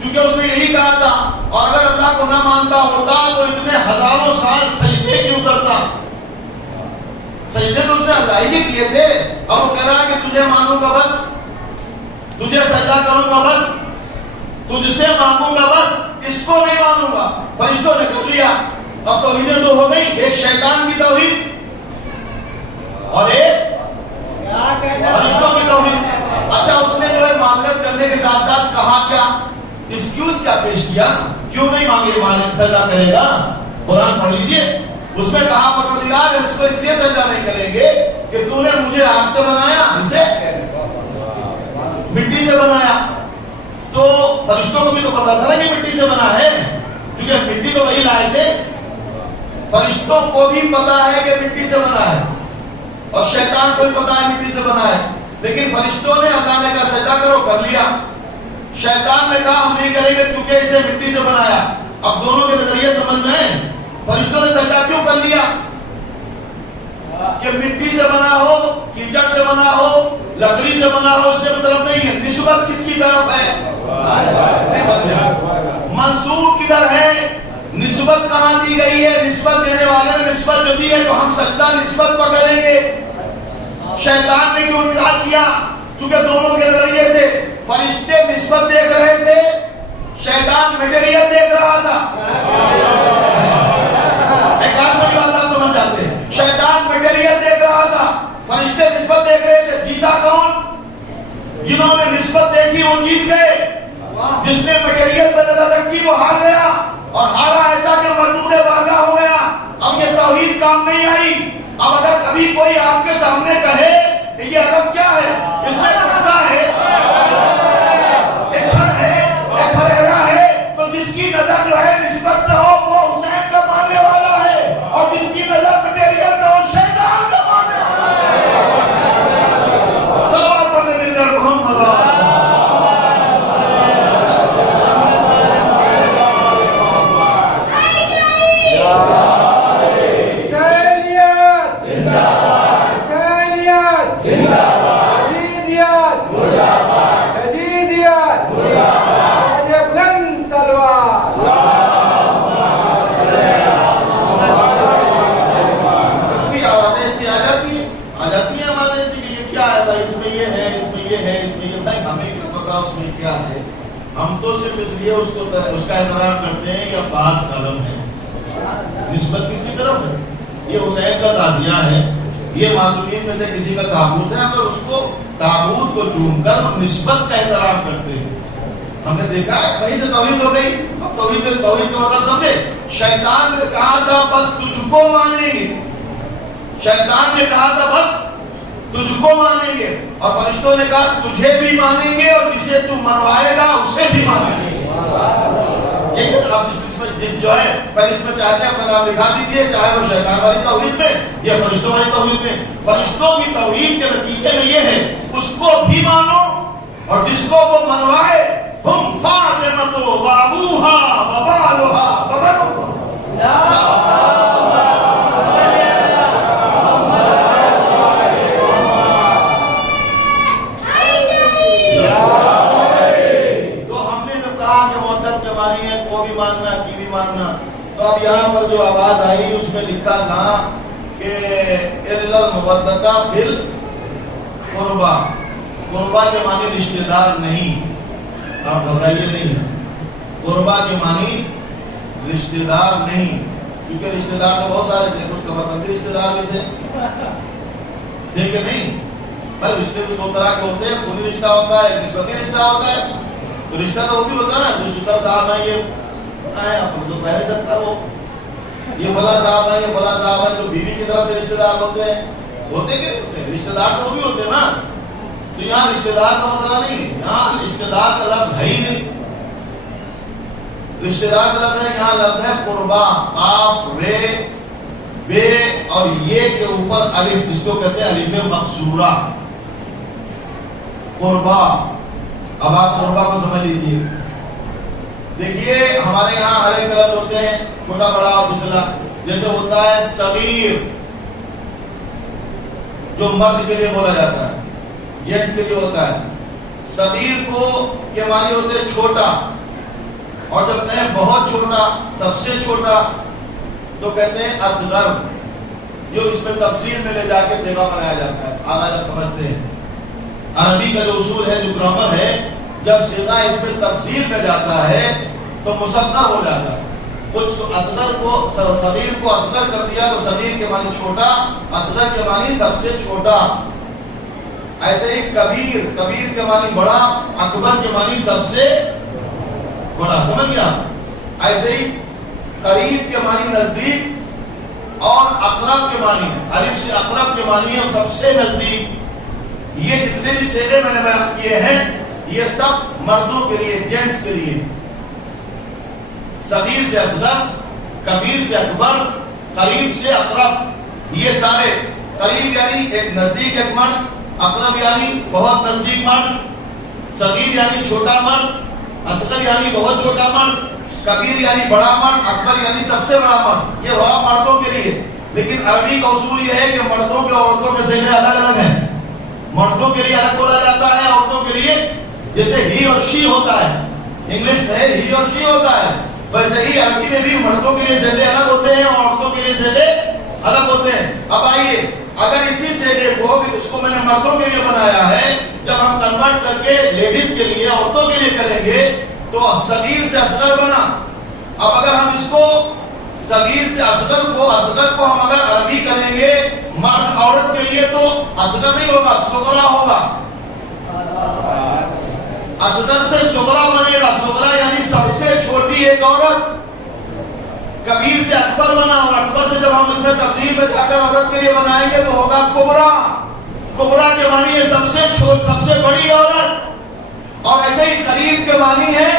کیونکہ اس نے یہی کہا تھا. اور اگر اللہ کو نہ مانتا ہوتا تو اتنے ہزاروں سال سجدے کیوں کرتا؟ سجدے تو اس نے اللہ ہی کیے تھے. اب وہ کہہ رہا ہے کہ تجھے مانوں گا بس، تجھے سجدہ کروں گا بس، تجھ سے مانگوں گا بس، اس کو نہیں مانوں گا. فرشتوں نے کر لیا. اب توحیدیں دو ہو گئی، ایک شیطان کی توحید اور ایک فرشتوں کی توحید. اچھا اس نے جو ہے معذرت کرنے کے ساتھ ساتھ کہا کیا؟ ایکسکیوز کیا پیش کیا؟ کیوں نہیں مانگے معذرت سجدہ کرے گا؟ قرآن پڑھ لیجئے. اس میں کہا پروردگار اس کو اس لیے سجدہ نہیں کریں گے کہ تو نے مجھے آگ سے بنایا، اسے مٹی سے بنایا. تو فرشتوں کو بھی تو پتا تھا نا کہ مٹی سے بنا ہے، کیونکہ مٹی تو وہی لائے تھے. فرشتوں کو بھی پتا ہے کہ مٹی سے بنا ہے اور شیطان کو بھی پتا ہے مٹی سے بنا ہے. لیکن فرشتوں نے اللہ نے کہا سجدہ کرو، کر لیا. شیطان نے کہا ہم نہیں کریں گے چونکہ اسے مٹی سے بنایا. اب دونوں کے نظریے سمجھ میں، فرشتوں نے سجدہ کیوں کر لیا؟ کہ مٹی سے بنا ہو، کیچڑ سے بنا ہو، لکڑی سے بنا ہو، اس سے مطلب نہیں ہے. نسبت کس کی طرف ہے؟ منصوب کدھر ہے؟ نسبت کہاں دی گئی ہے؟ نسبت دینے والے نے نسبت جو دی ہے تو ہم سجدہ نسبت پر کریں گے. شیطان نے کیوں انکار کیا؟ چونکہ دونوں کے نظریے تھے. فرشتے نسبت دیکھ رہے تھے، شیطان میٹیریل دیکھ رہا تھا. ایک آدمی بات آپ سمجھ جاتے ہیں. شیطان میٹیریل دیکھ رہا تھا، فرشتے نسبت دیکھ رہے تھے. جیتا کون؟ جنہوں نے نسبت دیکھی وہ جیت گئے. جس نے میٹیریل پر نظر رکھی وہ ہار گیا، اور ہارا ایسا کہ مردود باغا ہو گیا. اب یہ توحید کام نہیں آئی. اب اگر کبھی کوئی آپ کے سامنے کہے کہ یہ عرب کیا ہے، اس میں ٹکڑا ہے، ایک چھڑ ہے، ایک پریرا ہے، تو جس کی نظر جو ہے نسبت نہ ہو وہ حسین کا ماننے والا ہے، اور جس کی نظر میٹیریل نہ ہو شیطان کا ماننے والا ہے. صلوات پڑھنے دل محمد ہم تو صرف اس لیے اس کا احترام کرتے ہیں یا پاس قلم ہے. نسبت کس کی طرف ہے؟ یہ حسین کا تعزیہ ہے، یہ معصومین میں سے کسی کا تابوت ہے. اگر اس کو تابوت کو چوم کر اور نسبت کا احترام کرتے ہیں، ہم نے دیکھا ہے کہیں سے توحید ہو گئی. اب توحید کا مطلب سمجھے. شیطان نے کہا تھا بس تجھ کو مانیں گے، شیطان نے کہا تھا بس تجھ کو مانیں گے، اور فرشتوں نے کہا تجھے بھی مانیں گے اور جسے تو منوائے گا اسے بھی مانیں گے. یہی آپ جس جو ہے فہرست میں چاہتے ہیں اپنا نام لکھا دیجیے، چاہے وہ شیطان والی توحید میں یا فرشتوں والی توحید میں. فرشتوں کی توحید کے نتیجے میں یہ ہے اس کو بھی مانو اور جس کو وہ منوائے. ہم فاطمہ و ابوہا و بالھا و بنوہا. ماننا. تو اب یہاں پر جو آواز آئی اس میں لکھا تھا کہ المودۃ فی القربى قربا، قربا کے معنی رشتہ دار نہیں، آپ گھبرائیے نہیں، قربا کے معنی رشتہ دار نہیں، کیونکہ رشتہ دار تو بہت سارے تھے، کچھ کمر بندی رشتہ دار بھی تھے، ٹھیک ہے نہیں؟ بھائی رشتے تو دو طرح کے ہوتے ہیں، خونی رشتہ ہوتا ہے، نسبتی رشتہ ہوتا ہے، تو رشتہ تو وہ بھی ہوتا ہے نا، جو شکر صاحب ہیں یہ ہے، اپنے تو کہہ نہیں سکتا وہ یہ فلاں صاحب ہے، یہ فلاں صاحب ہے، جو بیوی کی طرف سے رشتہ دار ہوتے ہیں، ہوتے کہ نہیں ہوتے ہیں؟ رشتہ دار تو وہ بھی ہوتے ہیں نا، تو یہاں رشتہ دار کا مسئلہ نہیں ہے، یہاں رشتہ دار کا لفظ ہے ہی نہیں، رشتہ دار کا لفظ ہے، یہاں لفظ ہے قربا، قاف رے بے اور یہ کے اوپر الف، جس کو کہتے ہیں الف مقصورہ، قربا۔ اب آپ قربا کو سمجھ لیجیے، دیکھیے ہمارے یہاں ہر ایک لفظ ہوتے ہیں، چھوٹا بڑا اور پچھلا، جیسے ہوتا ہے صغیر جو مرد کے لیے بولا جاتا ہے، جینٹس کے لیے ہوتا ہے، صغیر کو کے معنی ہوتے ہیں چھوٹا، اور جب کہیں بہت چھوٹا، سب سے چھوٹا، تو کہتے ہیں اصغر، جو اس میں تفسیر میں لے جا کے صیغہ بنایا جاتا ہے، آج آپ سمجھتے ہیں عربی کا جو اصول ہے، جو گرامر ہے، جب صیغہ اس میں تفسیر میں جاتا ہے تو مصغر ہو جاتا ہے، کچھ اصغر کو صغیر کو اصغر کر دیا تو صغیر کے معنی چھوٹا، اصغر کے معنی سب سے چھوٹا، ایسے ہی کبیر، کبیر کے معنی بڑا، اکبر کے معنی سب سے بڑا، سمجھ گیا؟ ایسے ہی قریب کے معنی نزدیک، اور اقرب کے معنی الف سے اقرب کے معنی ہے سب سے نزدیک۔ یہ جتنے بھی صیغے میں نے بیان کیے ہیں یہ سب مردوں کے لیے، جینٹس کے لیے، صغیر سے اصغر، کبیر سے اکبر، قریب سے اقرب، یہ سارے، قریب یعنی ایک نزدیک ایک مرد، اقرب یعنی بہت نزدیک مرد، صغیر یعنی چھوٹا مرد، اصغر یعنی بہت چھوٹا مرد، کبیر یعنی بڑا مرد، اکبر یعنی سب سے بڑا مرد، یہ ہوا مردوں کے لیے۔ لیکن عربی کا اصول یہ ہے کہ مردوں کے اور عورتوں کے صیغے الگ الگ ہیں، مردوں کے لیے الگ بولا جاتا ہے، عورتوں کے لیے جیسے ہی اور شی ہوتا ہے، انگلش میں ہی اور شی ہوتا ہے، ویسے ہی عربی میں بھی مردوں کے لیے صیغے الگ ہوتے ہیں اور عورتوں کے لیے صیغے الگ ہوتے ہیں۔ اب آئیے، اگر اسی صیغے کو جس کو میں نے مردوں کے لیے بنایا ہے، جب ہم کنورٹ کر کے لیڈیز کے لیے، عورتوں کے لیے کریں گے تو صغیر سے اصغر بنا۔ اب اگر ہم اس کو صغیر سے اصغر کو ہم اگر عربی کریں گے مرد عورت کے لیے تو اصغر نہیں ہوگا، صغرا ہوگا، اصغر سے صغرا بنے گا، صغرا یعنی سب سے چھوٹی ایک عورت، کبیر سے اکبر بنا، اور اکبر سے جب ہم اس میں تفصیل میں جا کر عورت کے لیے بنائیں گے تو ہوگا کبرا، کبرا کے معنی ہے سب سے بڑی عورت، اور ایسے ہی قریب کے معنی ہے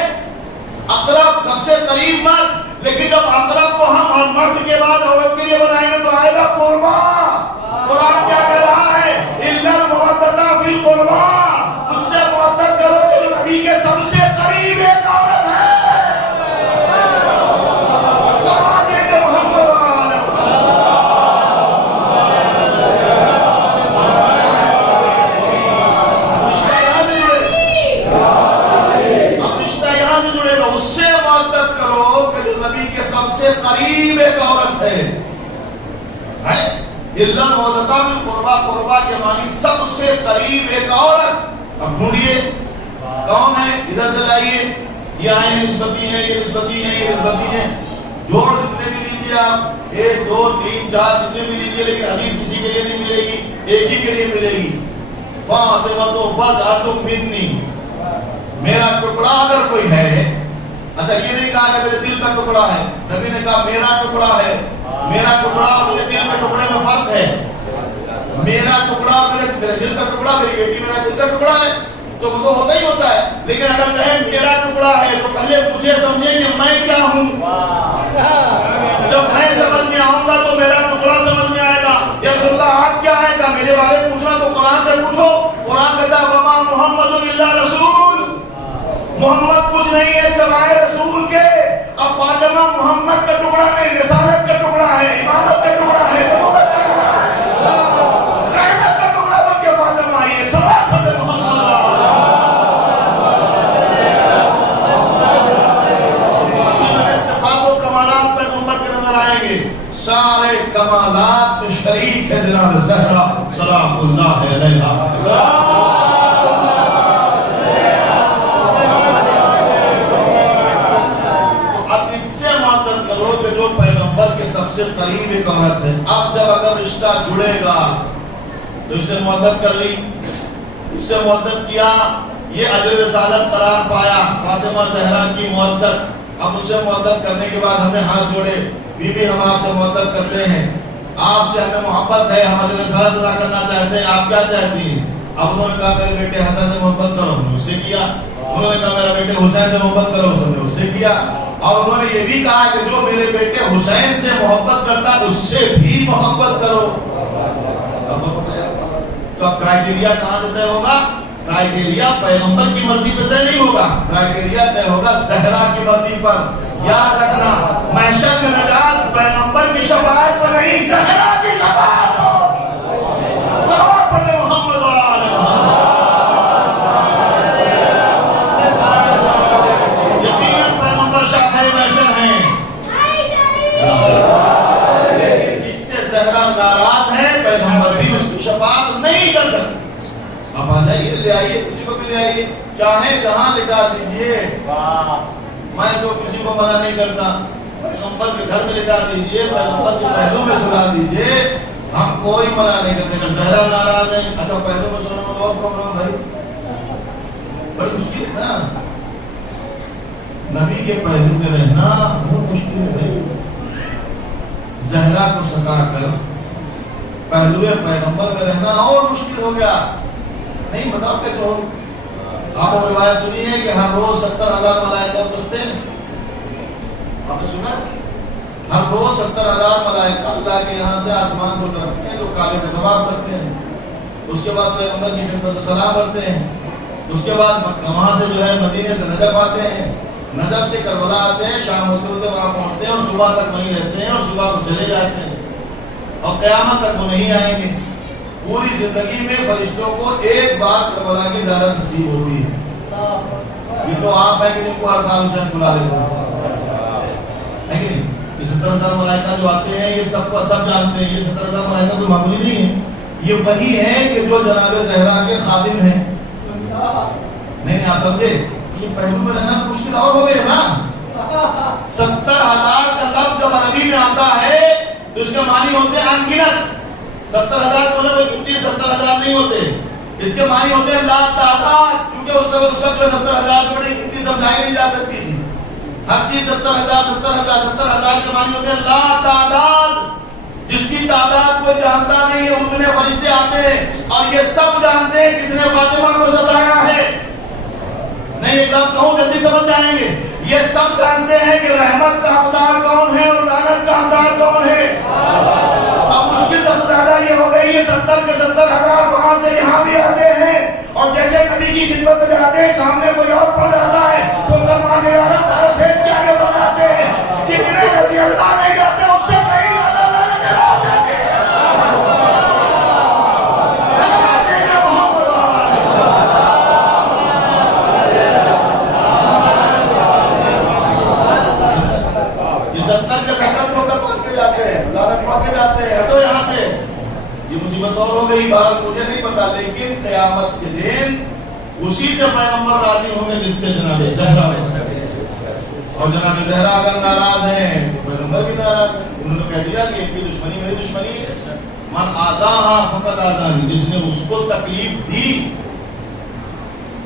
اقرب، سب سے قریب مرد۔ لیکن جب اقرب کو ہم اور مرد کے بعد عورت کے لیے بنائیں گے تو آئے گا قربا۔ قرآن کیا کہہ رہا ہے؟ اِلَّا الْمُوَدَّةَ فِي الْقُرْبَى، اس سے محبت کرو کہ جو نبی کے سب سے قریب ایک عورت ہے۔ قریب ایک عورت ہے، اِلَّا الْمُوَدَّةَ فِي الْقُرْبَى، قربا کے معنی سب سے قریب ایک عورت۔ اب ڈھونڈیے کون ہے، ادھر سے لائیے، یہ آئیں نسبتی ہیں، یہ نسبتی ہیں، یہ نسبتی ہیں، جوڑ جتنے بھی لیجیے آپ، 1 2 3 4 جتنے بھی لیجیے، لیکن حدیث کسی کے لیے نہیں ملے گی، ایک ہی کے لیے ملے گی، فاطمہ بضعۃ منی، میرا ٹکڑا اگر کوئی ہے۔ اچھا یہ نہیں کہا کہ میرے دل کا ٹکڑا ہے، نبی نے کہا میرا ٹکڑا ہے، میرا ٹکڑا اور میرے دل کے ٹکڑے میں فرق ہے، میرا ٹکڑا اور میرے دل کا ٹکڑا، میری بیٹی میرا دل کا ٹکڑا ہے تو وہ تو ہوتا ہی ہوتا ہے، لیکن اگر کہیں میرا ٹکڑا ہے تو پہلے مجھے سمجھیں کہ میں کیا ہوں، جب میں سمجھ میں آؤں گا تو میرا ٹکڑا سمجھ میں آئے گا۔ یا رسول اللہ آپ کیا ہے، کہا میرے بارے میں پوچھنا تو قرآن سے پوچھو، قرآن کہتا ہے وما محمد الا رسول، محمد کچھ نہیں ہے سوائے رسول کے۔ اب فاطمہ محمد کا ٹکڑا نہیں، رسالت کا ٹکڑا ہے، امامت کا ٹکڑا ہے، نبوت کا ٹکڑا ہے، رحمت کا ٹکڑا بن کے فاطمہ آئی ہے، صلوات محمد۔ صفات و کمالات پیغمبر کے نظر آئیں گے، سارے کمالات میں شریک ہے جناب زہرا سلام اللہ علیہا۔ جڑے گا، تو اس سے محبت کر لی، اس سے محبت کیا، یہ اجر رسالت قرار پایا، فاطمہ زہرا کی محبت۔ اب اس سے محبت کرنے کے بعد ہم نے ہاتھ جوڑے، بی بی ہم آپ سے محبت کرتے ہیں، آپ سے ہمیں محبت ہے، ہم اجر رسالت ادا کرنا چاہتے ہیں، آپ کیا چاہتی ہیں؟ اب انہوں نے کہا میرے بیٹے حسن سے محبت کرو، ہم نے اس سے کیا۔ انہوں نے کہا میرا بیٹے حسین سے محبت کرو، ہم نے اس سے کیا۔ اور انہوں نے یہ بھی کہا کہ جو میرے بیٹے حسین سے محبت کرتا اس سے بھی محبت کرو۔ تو اب کرائٹیریا کہاں سے طے ہوگا؟ کرائٹیریا پیغمبر کی مرضی پہ طے نہیں ہوگا، کرائٹیریا طے ہوگا زہرا کی مرضی پر۔ یاد رکھنا، محشر میں نجات پیغمبر کی شفاعت کو نہیں، زہرا کی شفاعت کو۔ صلوات پڑھیں محمد و آل محمد۔ یقیناً پیغمبر شفیع محشر ہیں، لیکن جس سے زہرا ناراض ہے پیغمبر بھی اس کی شفاعت نہیں کر سکتے۔ اب آ جائیے، لے آئیے، کسی کو بھی لے آئیے، چاہے جہاں لٹا دیجیے، میں تو کسی کو منع نہیں کرتا، پیغمبر کے گھر میں لٹا دیجیے، پیغمبر کے پہلو میں سلا دیجیے، ہم کوئی منع نہیں کرتے۔ اگر زہرا ناراض ہے، اچھا پہلو میں سونے میں اور پروگرام بھائی بڑی مشکل ہے نا، نبی کے پہلو میں رہنا بہت مشکل ہے بھائی۔ زہرا کو ستا کر پہلو پیغمبر میں رہنا اور مشکل ہو گیا، نہیں بتاؤ کیسے ہو؟ آپ نے روایت سنی ہے کہ ہر روز 70,000 ملائکہ اترتے ہیں، آپ نے سنا؟ ہر روز 70,000 ملائکہ اللہ کے یہاں سے آسمان سے اترتے ہیں، جو کعبے کا طواف کرتے ہیں، اس کے بعد پیغمبر کی خدمت سلام کرتے ہیں، اس کے بعد وہاں سے جو ہے مدینے سے نجف آتے ہیں، نجف سے کربلا آتے ہیں، شام ہوتے ہوتے وہاں پہنچتے ہیں اور صبح تک وہیں رہتے ہیں اور صبح کو چلے جاتے ہیں اور قیامت تک وہ نہیں آئیں گے۔ پوری زندگی میں فرشتوں کو ایک بار کربلا کی زیارت نصیب ہوتی ہے۔ یہ تو آپ ہے کہ جن کو ہر سال حسین بلا لیتے ہیں کہ نہیں؟ یہ 70,000 ملائکہ جو آتے ہیں یہ سب جانتے ہیں، یہ 70,000 ملائکہ تو معمولی نہیں ہے، یہ وہی ہیں کہ جو جناب زہرا کے خادم ہیں۔ نہیں آپ سمجھے؟ یہ پہلو میں رہنا تو مشکل اور ہو گئے نا۔ 70,000 کا لفظ جب عربی میں آتا ہے تو اس کے معنی ہوتے ہیں انگنت۔ 70,000 کا مطلب کتنی 70,000 نہیں ہوتے، اس کے معنی ہوتے ہیں لا تعداد، کیونکہ اس وقت میں 70,000 سے بڑی کتنی سمجھائی نہیں جا سکتی تھی، ہر چیز 70,000 کے معنی ہوتے ہیں لا تعداد، جس کی تعداد کوئی جانتا نہیں ہے، اتنے فرشتے آتے ہیں اور یہ سب جانتے ہیں کس نے فاطمہ کو ستایا ہے۔ نہیں ایک لفظ کہوں جلدی سمجھ جائیں گے، یہ سب جانتے ہیں کہ رحمت کا حقدار کون ہے اور لعنت کا حقدار کون ہے۔ اب مشکل سب سے زیادہ یہ ہو گئی ہے 70 کے 70,000 وہاں سے یہاں بھی آتے ہیں اور جیسے نبی کی خدمت میں جاتے ہیں سامنے کوئی اور پڑ جاتا ہے تو فرمانے والا تارا بھیج کے آگے بڑھاتے ہیں، جتنے رضی اللہ نہیں جاتے اس سے کہیں زیادہ لعنتیں ہو جاتی ہیں۔ ہٹو یہاں سے، یہ مصیبت اور ہو گئی، بہرحال مجھے نہیں پتا، لیکن قیامت کے دن اسی سے پیغمبر راضی ہوں گے جس سے جناب زہرا، اور جناب زہرا اگر ناراض ہیں تو پیغمبر بھی ناراض ہیں۔ انہوں نے کہہ دیا کہ ان کی دشمنی میری دشمنی ہے، من آذاہا فقد آذانی، جس نے اس کو تکلیف دی،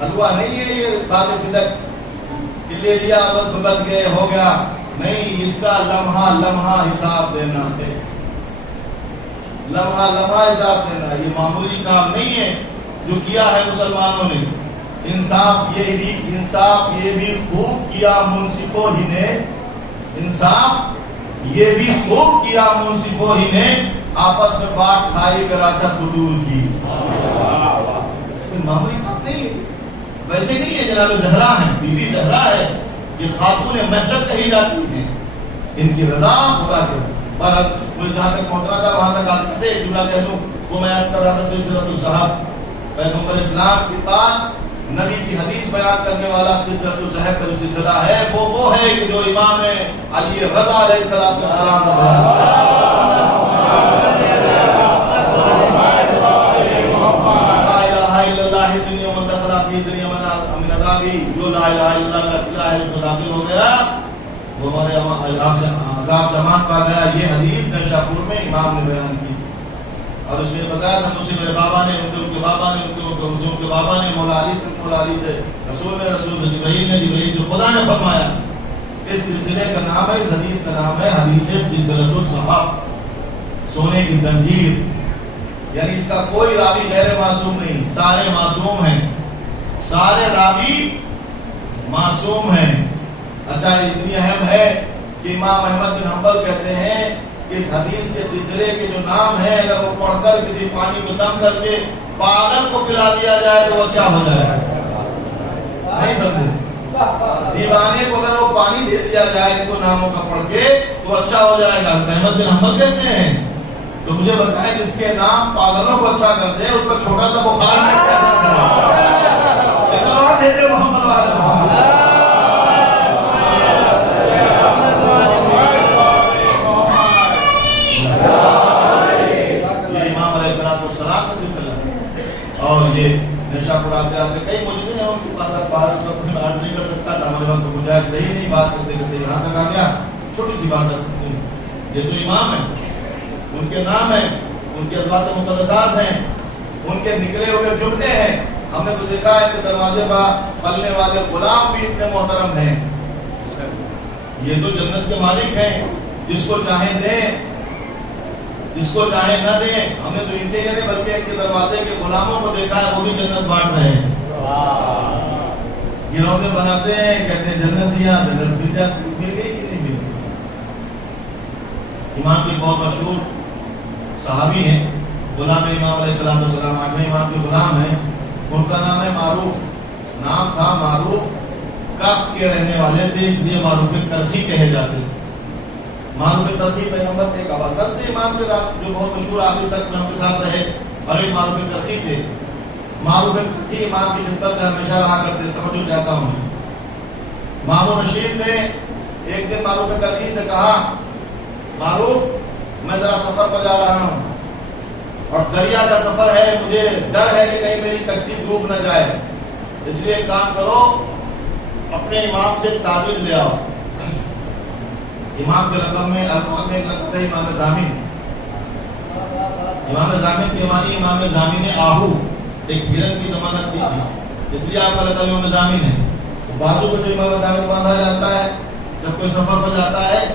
حلوہ نہیں ہے یہ باغ فدق کہ لے لیا بچ گئے ہو گیا، نہیں، اس کا لمحہ لمحہ حساب دینا ہے، لمحہ لمحہ حساب دینا، یہ معمولی کام نہیں ہے جو کیا ہے مسلمانوں نے۔ انصاف یہ بھی خوب کیا منصفوں ہی نے، انصاف یہ بھی خوب کیا منصفوں ہی نے، آپس میں بانٹ کھائی وراثت بطول کی۔ معمولی کام نہیں ہے، ویسے نہیں ہے، جناب زہرا ہیں، بی بی زہرا ہے، یہ خاتون محشر کہی جاتی ہیں، ان کی رضا خدا کے پر مجھے جہاں تک پہنچنا تھا وہاں تک آتے تھے، ایک جملہ کہہ دوں وہ میں عرض کر رہا تھا، سلسلۃ الذھب، پیغمبر اسلام کے بعد نبی کی حدیث بیان کرنے والا سلسلۃ الذھب کا جو سلسلہ ہے وہ ہے کہ جو امام علی رضا علیہ السلام نے لا الہ الا اللہ حسنی ومن دخل فی حسنی من عذابی، جو لا الہ الا اللہ میرا قلعہ ہے اس میں داخل ہو گیا وہ ہمارے عذاب سے امان پا گیا۔ یہ حدیث نیشاپور میں امام نے بیان کی تھی، اور اس نے بتایا تھا مجھ سے میرے بابا نے، ان سے ان کے بابا نے، ان سے ان کے بابا نے، مولا علی سے رسول نے، رسول سے جبرائیل سے خدا نے فرمایا. اس سلسلے کا نام ہے، اس حدیث کا نام ہے حدیث سلسلۃ الصحاب، سونے کی زنجیر. یعنی اس کا کوئی راوی غیر معصوم نہیں، سارے معصوم ہیں، سارے راوی معصوم ہیں. اچھا اتنی اہم ہے کہ امام احمد بن حنبل کہتے ہیں کہ اس حدیث کے سلسلے کے جو نام ہیں اگر وہ پڑھ کر کسی پانی کو دم کر کے پاگل کو پلا دیا جائے تو وہ اچھا ہو جائے. نہیں سمجھے؟ دیوانے کو اگر وہ پانی دے دیا جائے ان کو ناموں کا پڑھ کے تو اچھا ہو جائے گا. احمد بن حنبل کہتے ہیں. تو مجھے بتائیں جس کے نام پاگلوں کو اچھا کرتے ہیں اس کو چھوٹا سا بخار میں کیسا کرے؟ اسلام دے دے محمد والے محمد. یہ امام علیہ السلام کا سلسلہ ہے. اور یہ نشہ پڑھاتے آتے کئی موجود ہیں ان کے پاس باہر اس وقت میں عرض نہیں کر سکتا تھا. ہمارے وقت گنجائش رہی نہیں، بات کرتے کرتے یہاں تک آ گیا. چھوٹی سی بات ہے، یہ تو امام ہے، ان کے نام ہیں، ان کے ازواج مقدسات ہیں، ان کے نکلے ہوئے جملے ہیں. ہم نے تو دیکھا ہے کہ دروازے پر پلنے والے غلام بھی اتنے محترم ہیں. یہ تو جنت کے مالک ہیں، جس کو چاہیں دیں، جس کو چاہیں نہ دیں. ہم نے تو ان کے نہیں بلکہ ان کے دروازے کے غلاموں کو دیکھا ہے، وہ بھی جنت بانٹ رہے ہیں. گروہے بناتے ہیں، کہتے ہیں جنت دیا، جنت مل گئی کہ نہیں مل گئی. امام کے بہت مشہور صحابی ہیں، غلام امام علیہ السلام، آٹھویں امام کے غلام ہیں. ان کا نام ہے معروف. نام تھا معروف، کف کے رہنے والے تھے اس لیے معروف کرخی کہے جاتے تھے. معروف کرخی پیغمبر کے ایک اوسط تھے امام کے جو بہت مشہور آخر تک امام کے ساتھ رہے، اور ایک معروف کرخی تھے. معروف کرخی امام کی خدمت میں ہمیشہ رہا کرتے. توجہ چاہتا ہوں، مامون رشید نے ایک دن معروف کرخی سے کہا معروف میں ذرا سفر پر جا رہا ہوں اور دریا کا سفر ہے، مجھے ڈر ہے کہ کہیں میری کشتی ڈوب نہ جائے، اس لیے کام کرو اپنے امام سے تعویذ لے آؤ. امام کے رقم میں الفاظ میں ایک لقب ہے امام ضامن. امام ضامن کے معنی امام ضامن آہو، ایک ہرن کی ضمانت دی تھی، اس لیے آپ کا لقب امام ضامن ہے. بازو کو جو امام ضامن باندھا جاتا ہے جب کوئی سفر پر جاتا ہے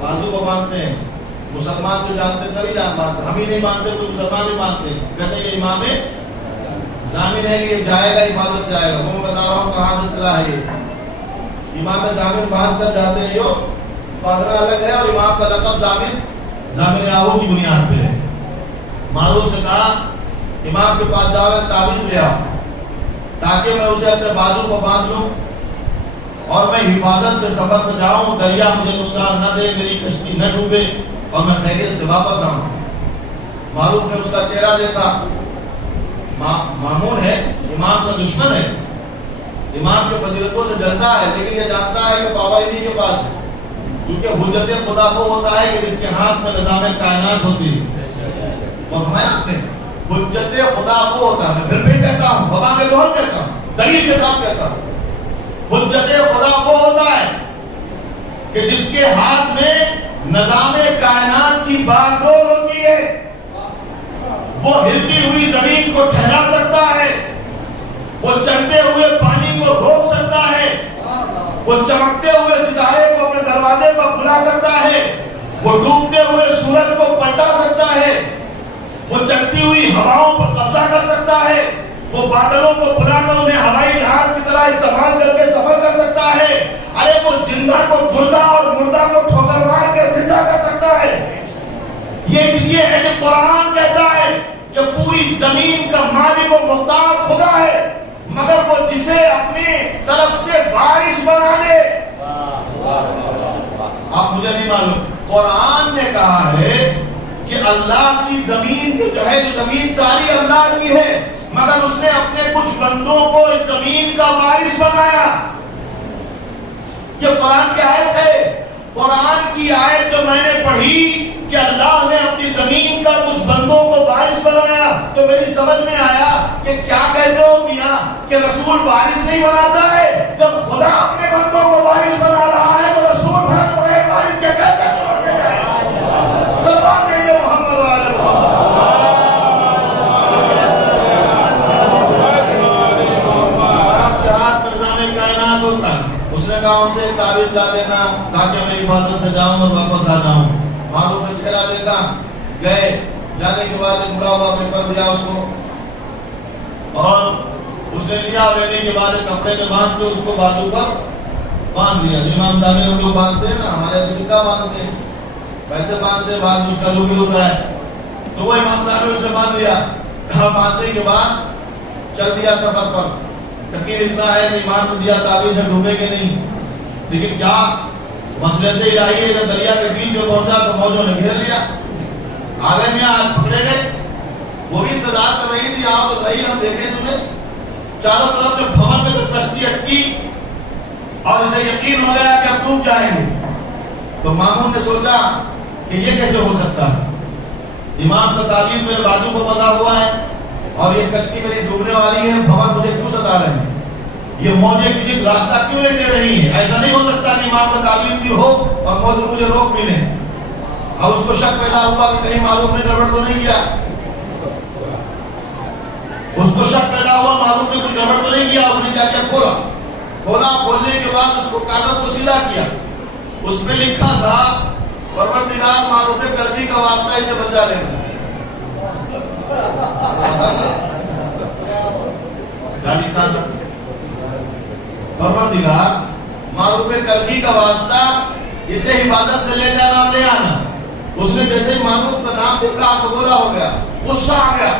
بازو کو باندھتے ہیں. مسلمان جو جانتے سبھی جان مانتے، ہم ہی نہیں مانتے تو مسلمان ہی مانتے. کہتے ہیں یہ امام ضامن ہے، یہ جائے گا حفاظت سے آئے گا. میں بتا رہا ہوں کہاں سے چلا ہے. یہ امام ضامن باندھ کر جاتے ہیں، یہ باندھنا الگ ہے، اور امام کا لقب ضامن آہو کی بنیاد پہ ہے. معروف سے کہا امام کے پاس جاؤ تعویذ لے آؤ تاکہ میں اسے اپنے بازو کو باندھ لوں اور میں حفاظت سے سفر پر جاؤں، دریا مجھے نقصان نہ دے، میری کشتی نہ ڈوبے اور میں خیریت سے واپس آؤں. معروف نے اس کا چہرہ دیکھا. مامون ہے، امام کا دشمن ہے، امام کے فضیلتوں سے ڈرتا ہے، لیکن یہ جانتا ہے کہ پاور انہی کے پاس ہے. کیونکہ حجت خدا وہ ہوتا ہے کہ جس کے ہاتھ میں نظام کائنات ہوتی ہے. اور ہمیں آپ نے حجت خدا وہ ہوتا ہے، میں پھر کہتا ہوں، بابا کے دور کہتا ہوں، دلیل کے ساتھ کہتا ہوں، حجت خدا وہ ہوتا ہے کہ جس کے ہاتھ میں نظام کائنات کی بار ڈور ہوتی ہے. وہ ہلتی ہوئی زمین کو ٹھہرا سکتا ہے، وہ چلتے ہوئے پانی کو روک سکتا ہے، وہ چمکتے ہوئے ستارے کو اپنے دروازے پر بلا سکتا ہے، وہ ڈوبتے ہوئے سورج کو پلٹا سکتا ہے، وہ چلتی ہوئی ہواؤں پر قبضہ کر سکتا ہے، وہ بادلوں کو بلا کر انہیں ہوائی جہاز کی طرح استعمال کر کے سفر کر سکتا ہے. ارے وہ زندہ کو مردہ اور مردہ کو ٹھوکر مار کے زندہ کر سکتا ہے. یہ اس لیے ہے کہ قرآن کہتا ہے کہ پوری زمین کا مالک و مختار خدا ہے، مگر وہ جسے اپنی طرف سے بارش بنا دے. آپ مجھے نہیں معلوم، قرآن نے کہا ہے کہ اللہ کی زمین جو ہے، جو زمین ساری اللہ کی ہے، مگر اس نے اپنے کچھ بندوں کو اس زمین کا وارث بنایا. یہ قرآن کی آیت ہے. قرآن کی آیت جو میں نے پڑھی کہ اللہ نے اپنی زمین کا کچھ بندوں کو وارث بنایا، تو میری سمجھ میں آیا کہ کیا کہتے ہو میاں کہ رسول وارث نہیں بناتا ہے؟ جب خدا اپنے بندوں کو وارث بنا رہا ہے تو رسول بھرت بڑے وارث کے کہتے چھوڑ کے جائے. سلام دے محمد والے محمد. کہا ان سے تعویذ لا دینا تاکہ میں حفاظت سے جاؤں اور واپس آ جاؤں. معروف نے چہرہ دیکھا, گئے. جانے کے بعد ایک بڑا ہوا پیپر دیا اس کو, اور اس نے لیا. لینے کے بعد کپڑے میں باندھ کے اس کو بازو پر باندھ دیا. امام دامن ہم لوگ باندھتے ہیں نا, ہمارے سکہ باندھتے ہیں, ویسے باندھتے ہیں, بعد اس کا جو بھی ہوتا ہے, تو وہ امام دامن اس نے باندھ لیا. باندھنے کے بعد چل دیا سفر پر. یقین اتنا ہے کہ ایمان کو دیا تعویذ سے ڈوبے گے نہیں, لیکن کیا مصلحت الہی ہے. جب دریا کے بیچ میں پہنچا تو موجوں نے گھیر لیا. آگے میں آج پکڑے گئے. وہ بھی انتظار کر رہی تھی, آؤ تو صحیح ہم دیکھیں تمہیں. چاروں طرف سے بھون میں جو کشتی اٹکی اور اسے یقین ہو گیا کہ اب ڈوب جائیں گے. تو مامون نے سوچا کہ یہ کیسے ہو سکتا ہے, امام کا تعویذ میرے بازو کو بندھا ہوا ہے اور یہ کشتی میری ڈوبنے والی ہے, بھون مجھے کیوں ستا رہے ہیں, یہ موجیں کسی راستہ کیوں لے دے رہی ہیں. ایسا نہیں ہو سکتا کہ امام کا تعویذ بھی ہو اور موجیں مجھے روک بھی لیں. اب اس کو شک پیدا ہوا کہ کہیں معروف نے گڑبڑ تو نہیں کیا. اس کو شک پیدا ہوا معروف نے کچھ گڑبڑ تو نہیں کیا. اس نے کیا کیا, کھولا. کھولنے کے بعد اس کو کاغذ کو سیدھا کیا. اس پہ لکھا تھا پروردگار معروف کرزی کا واسطہ اسے بچا لینا. ایسا تھا پروردگار معروف کرزی کا واسطہ اسے حفاظت سے لے جانا لے آنا. اس نے جیسے معروف کا نام دیکھا آپ گولا ہو گیا, غصہ آ گیا.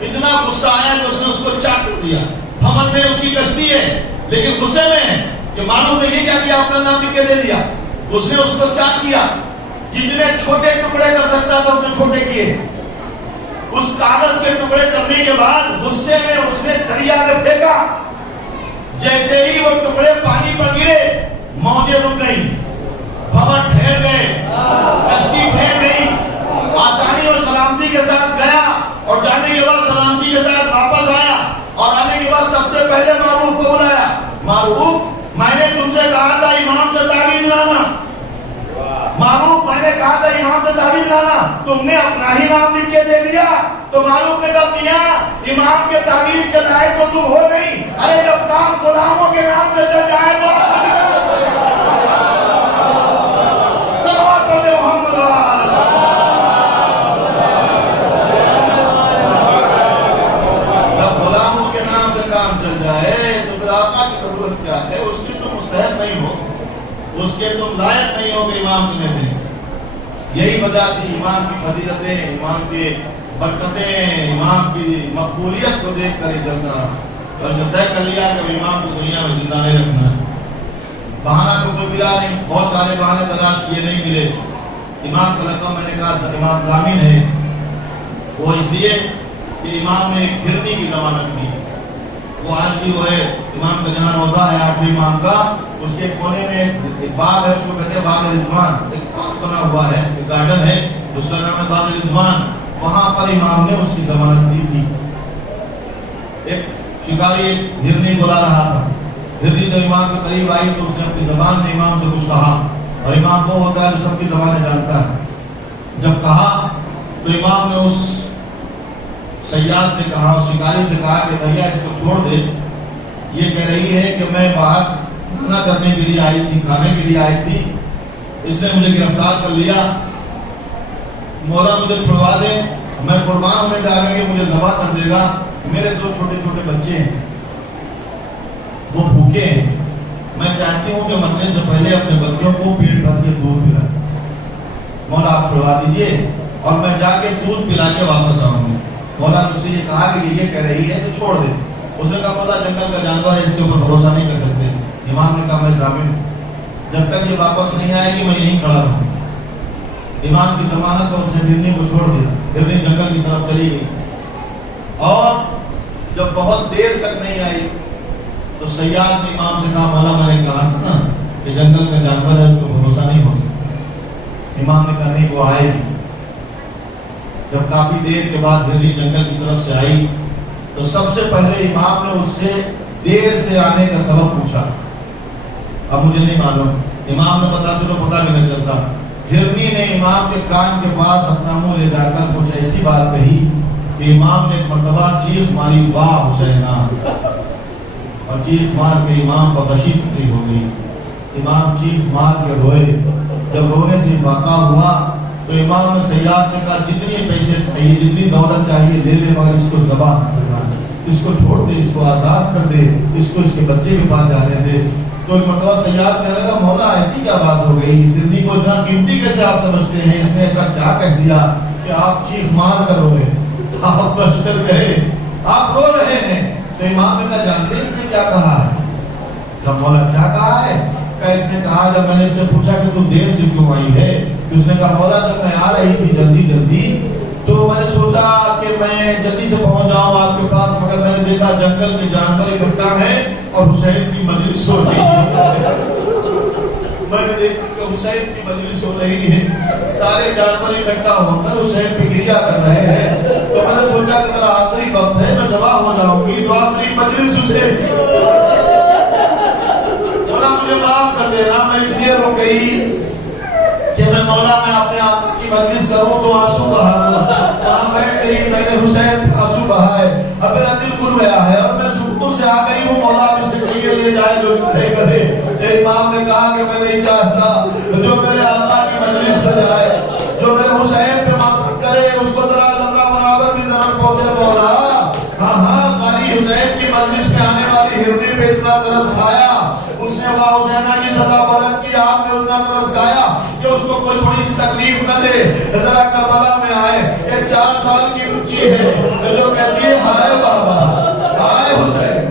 اتنا غصہ آیا کہ اس نے اس کو چاک کر دیا. بھون میں اس کی کشتی ہے لیکن غصے میں کہ معروف نے یہ کیا کیا, اپنا نام لکھ کے دے دیا. اس نے اس کو چاک کیا. جتنے چھوٹے ٹکڑے کر سکتا تھا اتنے چھوٹے کیے. اس کاغذ کے ٹکڑے کرنے کے بعد غصے میں اس نے دریا میں پھینکا. جیسے ہی وہ ٹکڑے پانی پر گرے موجیں رک گئی, بھون ٹھہر گئے, کشتی ٹھہر گئی. آسانی اور سلامتی کے ساتھ گیا اور جانے کے بعد سلامتی کے ساتھ واپس آیا. اور آنے کے بعد سب سے پہلے معروف کو بلایا. معروف, میں نے تم سے کہا تھا امام سے تعویذ لانا. معروف, میں نے کہا تھا امام سے تعویذ لانا, تم نے اپنا ہی نام لکھ کے دے دیا. تو معروف نے کہا میاں امام کے تعویذ کے لائق تو تم ہو نہیں. ارے جب کام غلاموں کے نام سے چل جائے تو صلوات پڑھ دے محمد جب غلاموں کے نام سے کام چل جائے تو پھر آقا کی ضرورت کیا ہے. اس کی تم مستحق نہیں ہو, اس کے تم لائق نہیں ہو کہ امام تمہیں دے. یہی وجہ تھی امام کی فضیلتیں, امام کی برکتیں, امام کی مقبولیت کو دیکھ کر جلتا اور اسے طے کر لیا کہ امام کو دنیا میں زندہ نہیں رکھنا ہے. بہانہ تو کوئی ملا نہیں, بہت سارے بہانے تلاش کیے نہیں ملے. امام کا لقب میں نے کہا امام ضامن ہے, وہ اس لیے کہ امام نے ایک گھرنی کی ضمانت کی. وہ آج بھی وہ ہے امام کا جہاں روزہ ہے 8ویں امام کا, اس کے کونے میں ایک باغ ہے, اس کو کہتے ہیں باغ رضوان. ایک باغ بنا ہوا ہے, ایک گارڈن ہے, اس کا نام ہے باغ رضوان. وہاں پر امام نے اس کی ضمانت دی تھی. ایک شکاری ہرنی بلا رہا تھا. ہرنی جب امام کے قریب آئی تو اس نے اپنی زبان میں امام سے کچھ کہا, اور امام وہ ہوتا ہے جو سب کی زبانیں جانتا ہے. جب کہا تو امام نے اس صیاد سے کہا, اس شکاری سے کہا کہ بھیا اس کو چھوڑ دے, یہ کہہ رہی ہے کہ میں باہر کھانا کرنے کے لیے آئی تھی, کھانے کے لیے آئی تھی, اس نے مجھے گرفتار کر لیا, مولا مجھے چھڑوا دے, میں قربان ہونے جا رہا ہوں کہ مجھے ذبح کر دے گا. میرے 2 چھوٹے چھوٹے بچے ہیں, وہ بھوکے ہیں, میں چاہتی ہوں کہ مرنے سے پہلے اپنے بچوں کو پیٹ بھر کے دودھ پلائیں. مولا آپ چھڑوا دیجئے اور میں جا کے دودھ پلا کے واپس آؤں گی. مولا نے اس سے یہ کہا کہ یہ کہہ رہی ہے تو چھوڑ دے. اس نے کہا مولا جنگل کا جانور ہے, اس کے اوپر بھروسہ نہیں کر سکتے. امام نے کہا میں ضامن ہوں, جب تک یہ واپس نہیں آئے گی میں یہیں کھڑا رہوں. امام کی ضمانت پر اس نے ہرنی کو چھوڑ دیا. ہرنی جنگل کی طرف چلی گئی, اور جب بہت دیر تک نہیں آئی تو صیاد نے امام سے کہا مولا میں نے کہا تھا نا کہ جنگل کا جانور ہے, اس کو بھروسہ نہیں ہو سکتا. امام نے کہا نہیں وہ آئے گی. جب کافی دیر کے بعد ہرنی جنگل کی طرف سے آئی تو سب سے پہلے امام نے اس سے دیر سے آنے کا سبب پوچھا. اب مجھے نہیں معلوم, امام نے بتاتے تو پتہ بھی نہیں چلتا. ہرنی نے امام کے کان کے پاس اپنا منہ لے جا کر کچھ ایسی بات کہی کہ امام نے ایک مرتبہ چیخ ماری, واہ حسینہ, اور چیخ مار کے امام پر غشی پکڑی ہو گئی. امام چیخ مار کے روئے. جب رونے سے واقع ہوا تو امام نے سیاد سے کہا جتنے پیسے چاہیے جتنی دولت چاہیے لے لے مگر اس کو ذبح نہ کرنا, اس کو چھوڑ دے, اس کو آزاد کر دے, اس کو اس کے بچے کے پاس جانے دے. تو ایک مرتبہ سیاد کہنے لگا مولا ایسی کیا بات ہو گئی, سرنی کو اتنا قیمتی کیسے آپ سمجھتے ہیں, اس نے ایسا کیا کہہ دیا کہ آپ چیخ مار کر روئے, آپ بچ کر گئے, آپ رو رہے ہیں. تو امام نے کہا جانتے ہیں اس نے کیا کہا ہے؟ جب مولا کیا کہا ہے؟ کہ اس نے کہا جب میں نے اس سے پوچھا کہ تو دیر سے کیوں آئی ہے, تو اس نے کہا مولا جب میں آ رہی تھی جلدی تو میں نے سوچا کہ میں جلدی سے پہنچ جاؤں آپ کے پاس, مگر میں نے دیکھا جنگل کے جانور اکٹھا ہے اور حسین کی مجلس ہو رہی ہے. میں نے دیکھا کہ حسین کی مجلس ہو رہی ہے, سارے جانور اکٹھا ہو کر حسین کی گریا کر رہے ہیں. تو میں نے سوچا کہ میرا آخری وقت ہے, میں ذبح ہو جاؤں گی, تو آخری مجلس حسین مولا مجھے معاف کر دینا, میں اس لیے رو گئی کہ میں مولا میں اپنے آقا کی مجلس کروں تو آنسو بہا. وہاں بیٹھ گئی, میں نے حسین آنسو بہائے, اب میرا دل کھل گیا ہے اور میں سکون سے آ گئی ہوں. مولا مجھ سے کہیے لے جائے جو چاہے کرے. امام نے کہا کہ میں نہیں چاہتا جو میرے آقا کی مجلس میں جائے, جو میرے حسین پہ ماتم کرے, اس کو ذرا ذرہ برابر بھی ضرر پہنچے. مولا ہاں قاری حسین کی مجلس میں آنے والی ہرنی پہ اتنا ترس کھایا, اس نے وہاں حسینہ کی سزا بلند کی, آپ نے اتنا ترس کھایا کہ اس کو کوئی تھوڑی سی تکلیف نہ دے. ذرا کربلا میں آئے, ایک 4 سال کی بچی ہے جو کہتی ہے ہائے بابا ہائے حسین.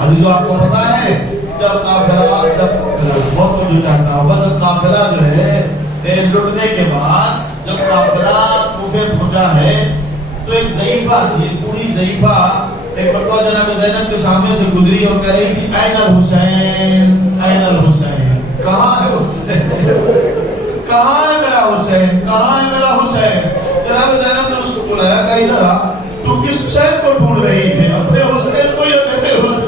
حدیث آپ کو پتا ہے جب قافلہ بہت جو چاہتا ہوں جب قافلہ جو ہے لٹنے کے بعد جب قافلہ کوفے پہنچا ہے تو ایک ضعیفہ تھی, ایک بوڑھی ضعیفہ ایک مرتبہ جناب زینب کے سامنے سے گزری اور کہہ رہی تھی این الحسین این الحسین, کہاں ہے حسین, کہاں ہے میرا حسین, کہاں ہے میرا حسین. جناب زینب نے اس کو بلایا کہ ادھر آ, تو کس حسین کو ڈھونڈ رہی ہے, اپنے حسین کو یا میرے حسین,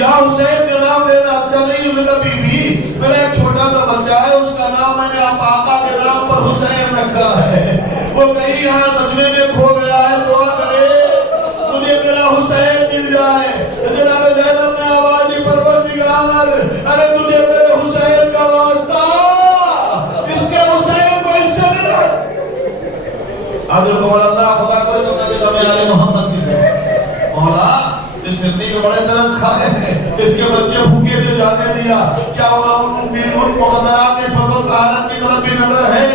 یا حسین کا نام لینا اچھا نہیں. اس کا بیوی میرا ایک چھوٹا سا بچہ ہے, اس کا نام میں نے آپ آقا کے نام پر حسین رکھا ہے, وہ کہیں یہاں مجمع میں کھو گیا ہے, دعا کرے مجھے میرا حسین مل جائے. جناب زینب نے آواز دی پروردگار ارے تجھے میرے حسین کا واسطہ, اس کے حسین کو اس سے ملا. حضرت اللہ خدا کرے تو نبی زمین محمد کی سے مولا اس نے بھی بڑے درس کھائے ہیں, اس کے بچے بھوکے تھے جانے دیا, کیا ان مخدرات اس وقت عالم کی طرف بھی نظر ہے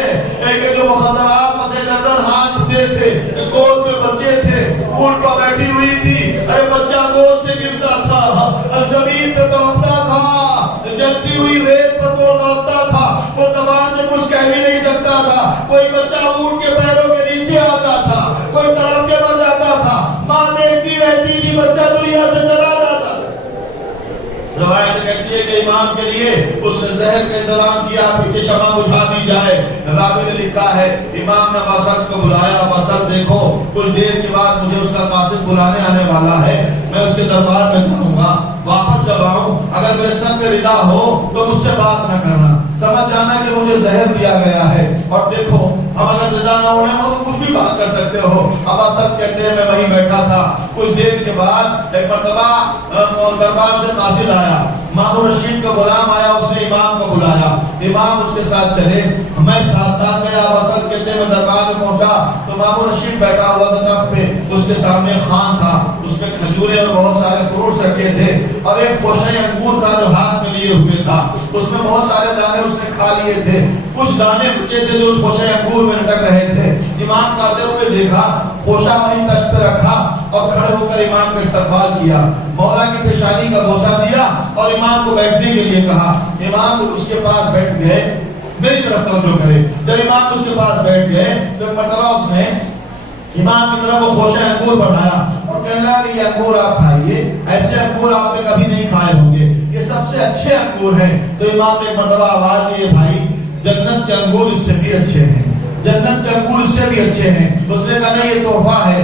کہ جو مخدرات مسے گردن ہاتھ دے تھے, گود میں بچے تھے, اونٹ پر بیٹھی ہوئی تھی, ارے بچہ گود سے گرتا تھا, زمین پہ تڑپتا تھا, جلتی ہوئی ریت پر تڑپتا تھا, وہ زبان سے کچھ کہہ بھی نہیں سکتا تھا. کوئی بچہ اونٹ کے پیروں کے نیچے آتا تھا, کوئی تڑپ کے مر جاتا تھا, ماں دیکھتی رہتی تھی, بچہ دنیا سے چلا جاتا. روایت کہتی ہے کہ امام کے لیے اس نے زہر کا انتظام کیا کہ شمع بجھا دی جائے. راوی نے لکھا ہے امام نے وسط کو بلایا, وسط دیکھو کچھ دیر کے بعد مجھے اس کا قاصد بلانے آنے والا ہے, میں اس کے دربار میں جاؤں گا, واپس جب آؤں اگر میرے سر پہ ردا ہو تو مجھ سے بات نہ کرنا, سمجھ جانا کہ مجھے زہر دیا گیا ہے. اور دیکھو ہم اگر ردا نہ ہوئے ہو تو کچھ بھی بات کر سکتے ہو. اب وسط کہتے ہیں میں وہیں بیٹھا تھا, کچھ دیر کے بعد ایک مرتبہ دربار سے قاصد آیا, مامون رشید کا غلام آیا, اس نے امام کو بلایا, امام اس کے ساتھ چلے, میں ساتھ گیا. وسط کہتے ہیں میں دربار میں پہنچا تو مامون رشید بیٹھا ہوا تھا تخت پہ, اس کے سامنے خوان تھا, اس میں کھجورے اور بہت سارے فروٹس رکھے تھے, اور ایک گوشہ انگور تھا جو ہاتھ میں لیے ہوئے تھا, اس میں بہت سارے دانے اس نے کھا لیے تھے, کچھ دانے بچے تھے جو اس گوشہ انگور میں لٹک رہے تھے. امام کھاتے ہوئے دیکھا, گوشہ وہیں تشت پہ رکھا اور کھڑے ہو کر امام کا استقبال کیا, مولا کی پیشانی کا بوسہ دیا اور امام کو بیٹھنے کے لیے کہا. امام اس کے پاس بیٹھ گئے, میری طرف توجہ کرے. جب امام اس کے پاس بیٹھ گئے تو ایک مرتبہ اس نے امام کی طرف وہ گوشہ انگور بڑھایا اور کہنے لگا کہ یہ انگور آپ کھائیے, ایسے انگور آپ نے کبھی نہیں کھائے ہوں گے, یہ سب سے اچھے انگور ہیں. تو امام نے ایک مرتبہ آواز دی, بھائی جنت کے انگور اس سے بھی اچھے ہیں, جنت کے انگور اس سے بھی اچھے ہیں. اس نے کہا نہیں یہ تحفہ ہے.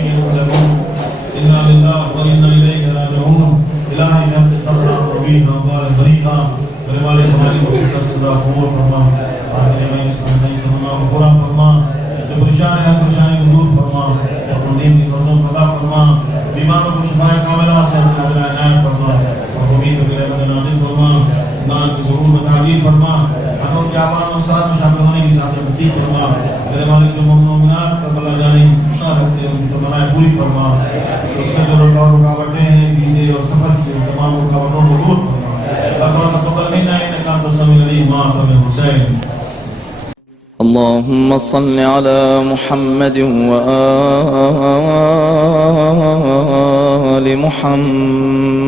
ينقلبون إنا لله وإنا إليه راجعون إلهي نبت تقرأ طويلا وبارك بريئا ولمالك ہماری کو کسا سزا قبول فرما آخر میں اس کا نہیں سننا پورا فرما جو پریشان ہے پریشانی کو دور فرما اور قدیم کی قدروں قضا فرما بیماروں کو شفا کاملہ سے عنایت فرما اور امید کو رحمت نازل فرما ایمان کو ضرور بتعدیل فرما ہم کے آبان و ساتھ میں شامل ہونے کی ساتھ نصیب فرما میرے مالک جو مومنات کا بلا جانے کی خوشا رکھتے ہیں ان کو بنائے پوری فرما اس میں جو رکاوٹیں ہیں ویزے اور سفر کی تمام رکاوٹوں کو دور فرما ربنا تقبل منا انك انت السميع العليم وآتنا الحسين اللهم صل على محمد وآل محمد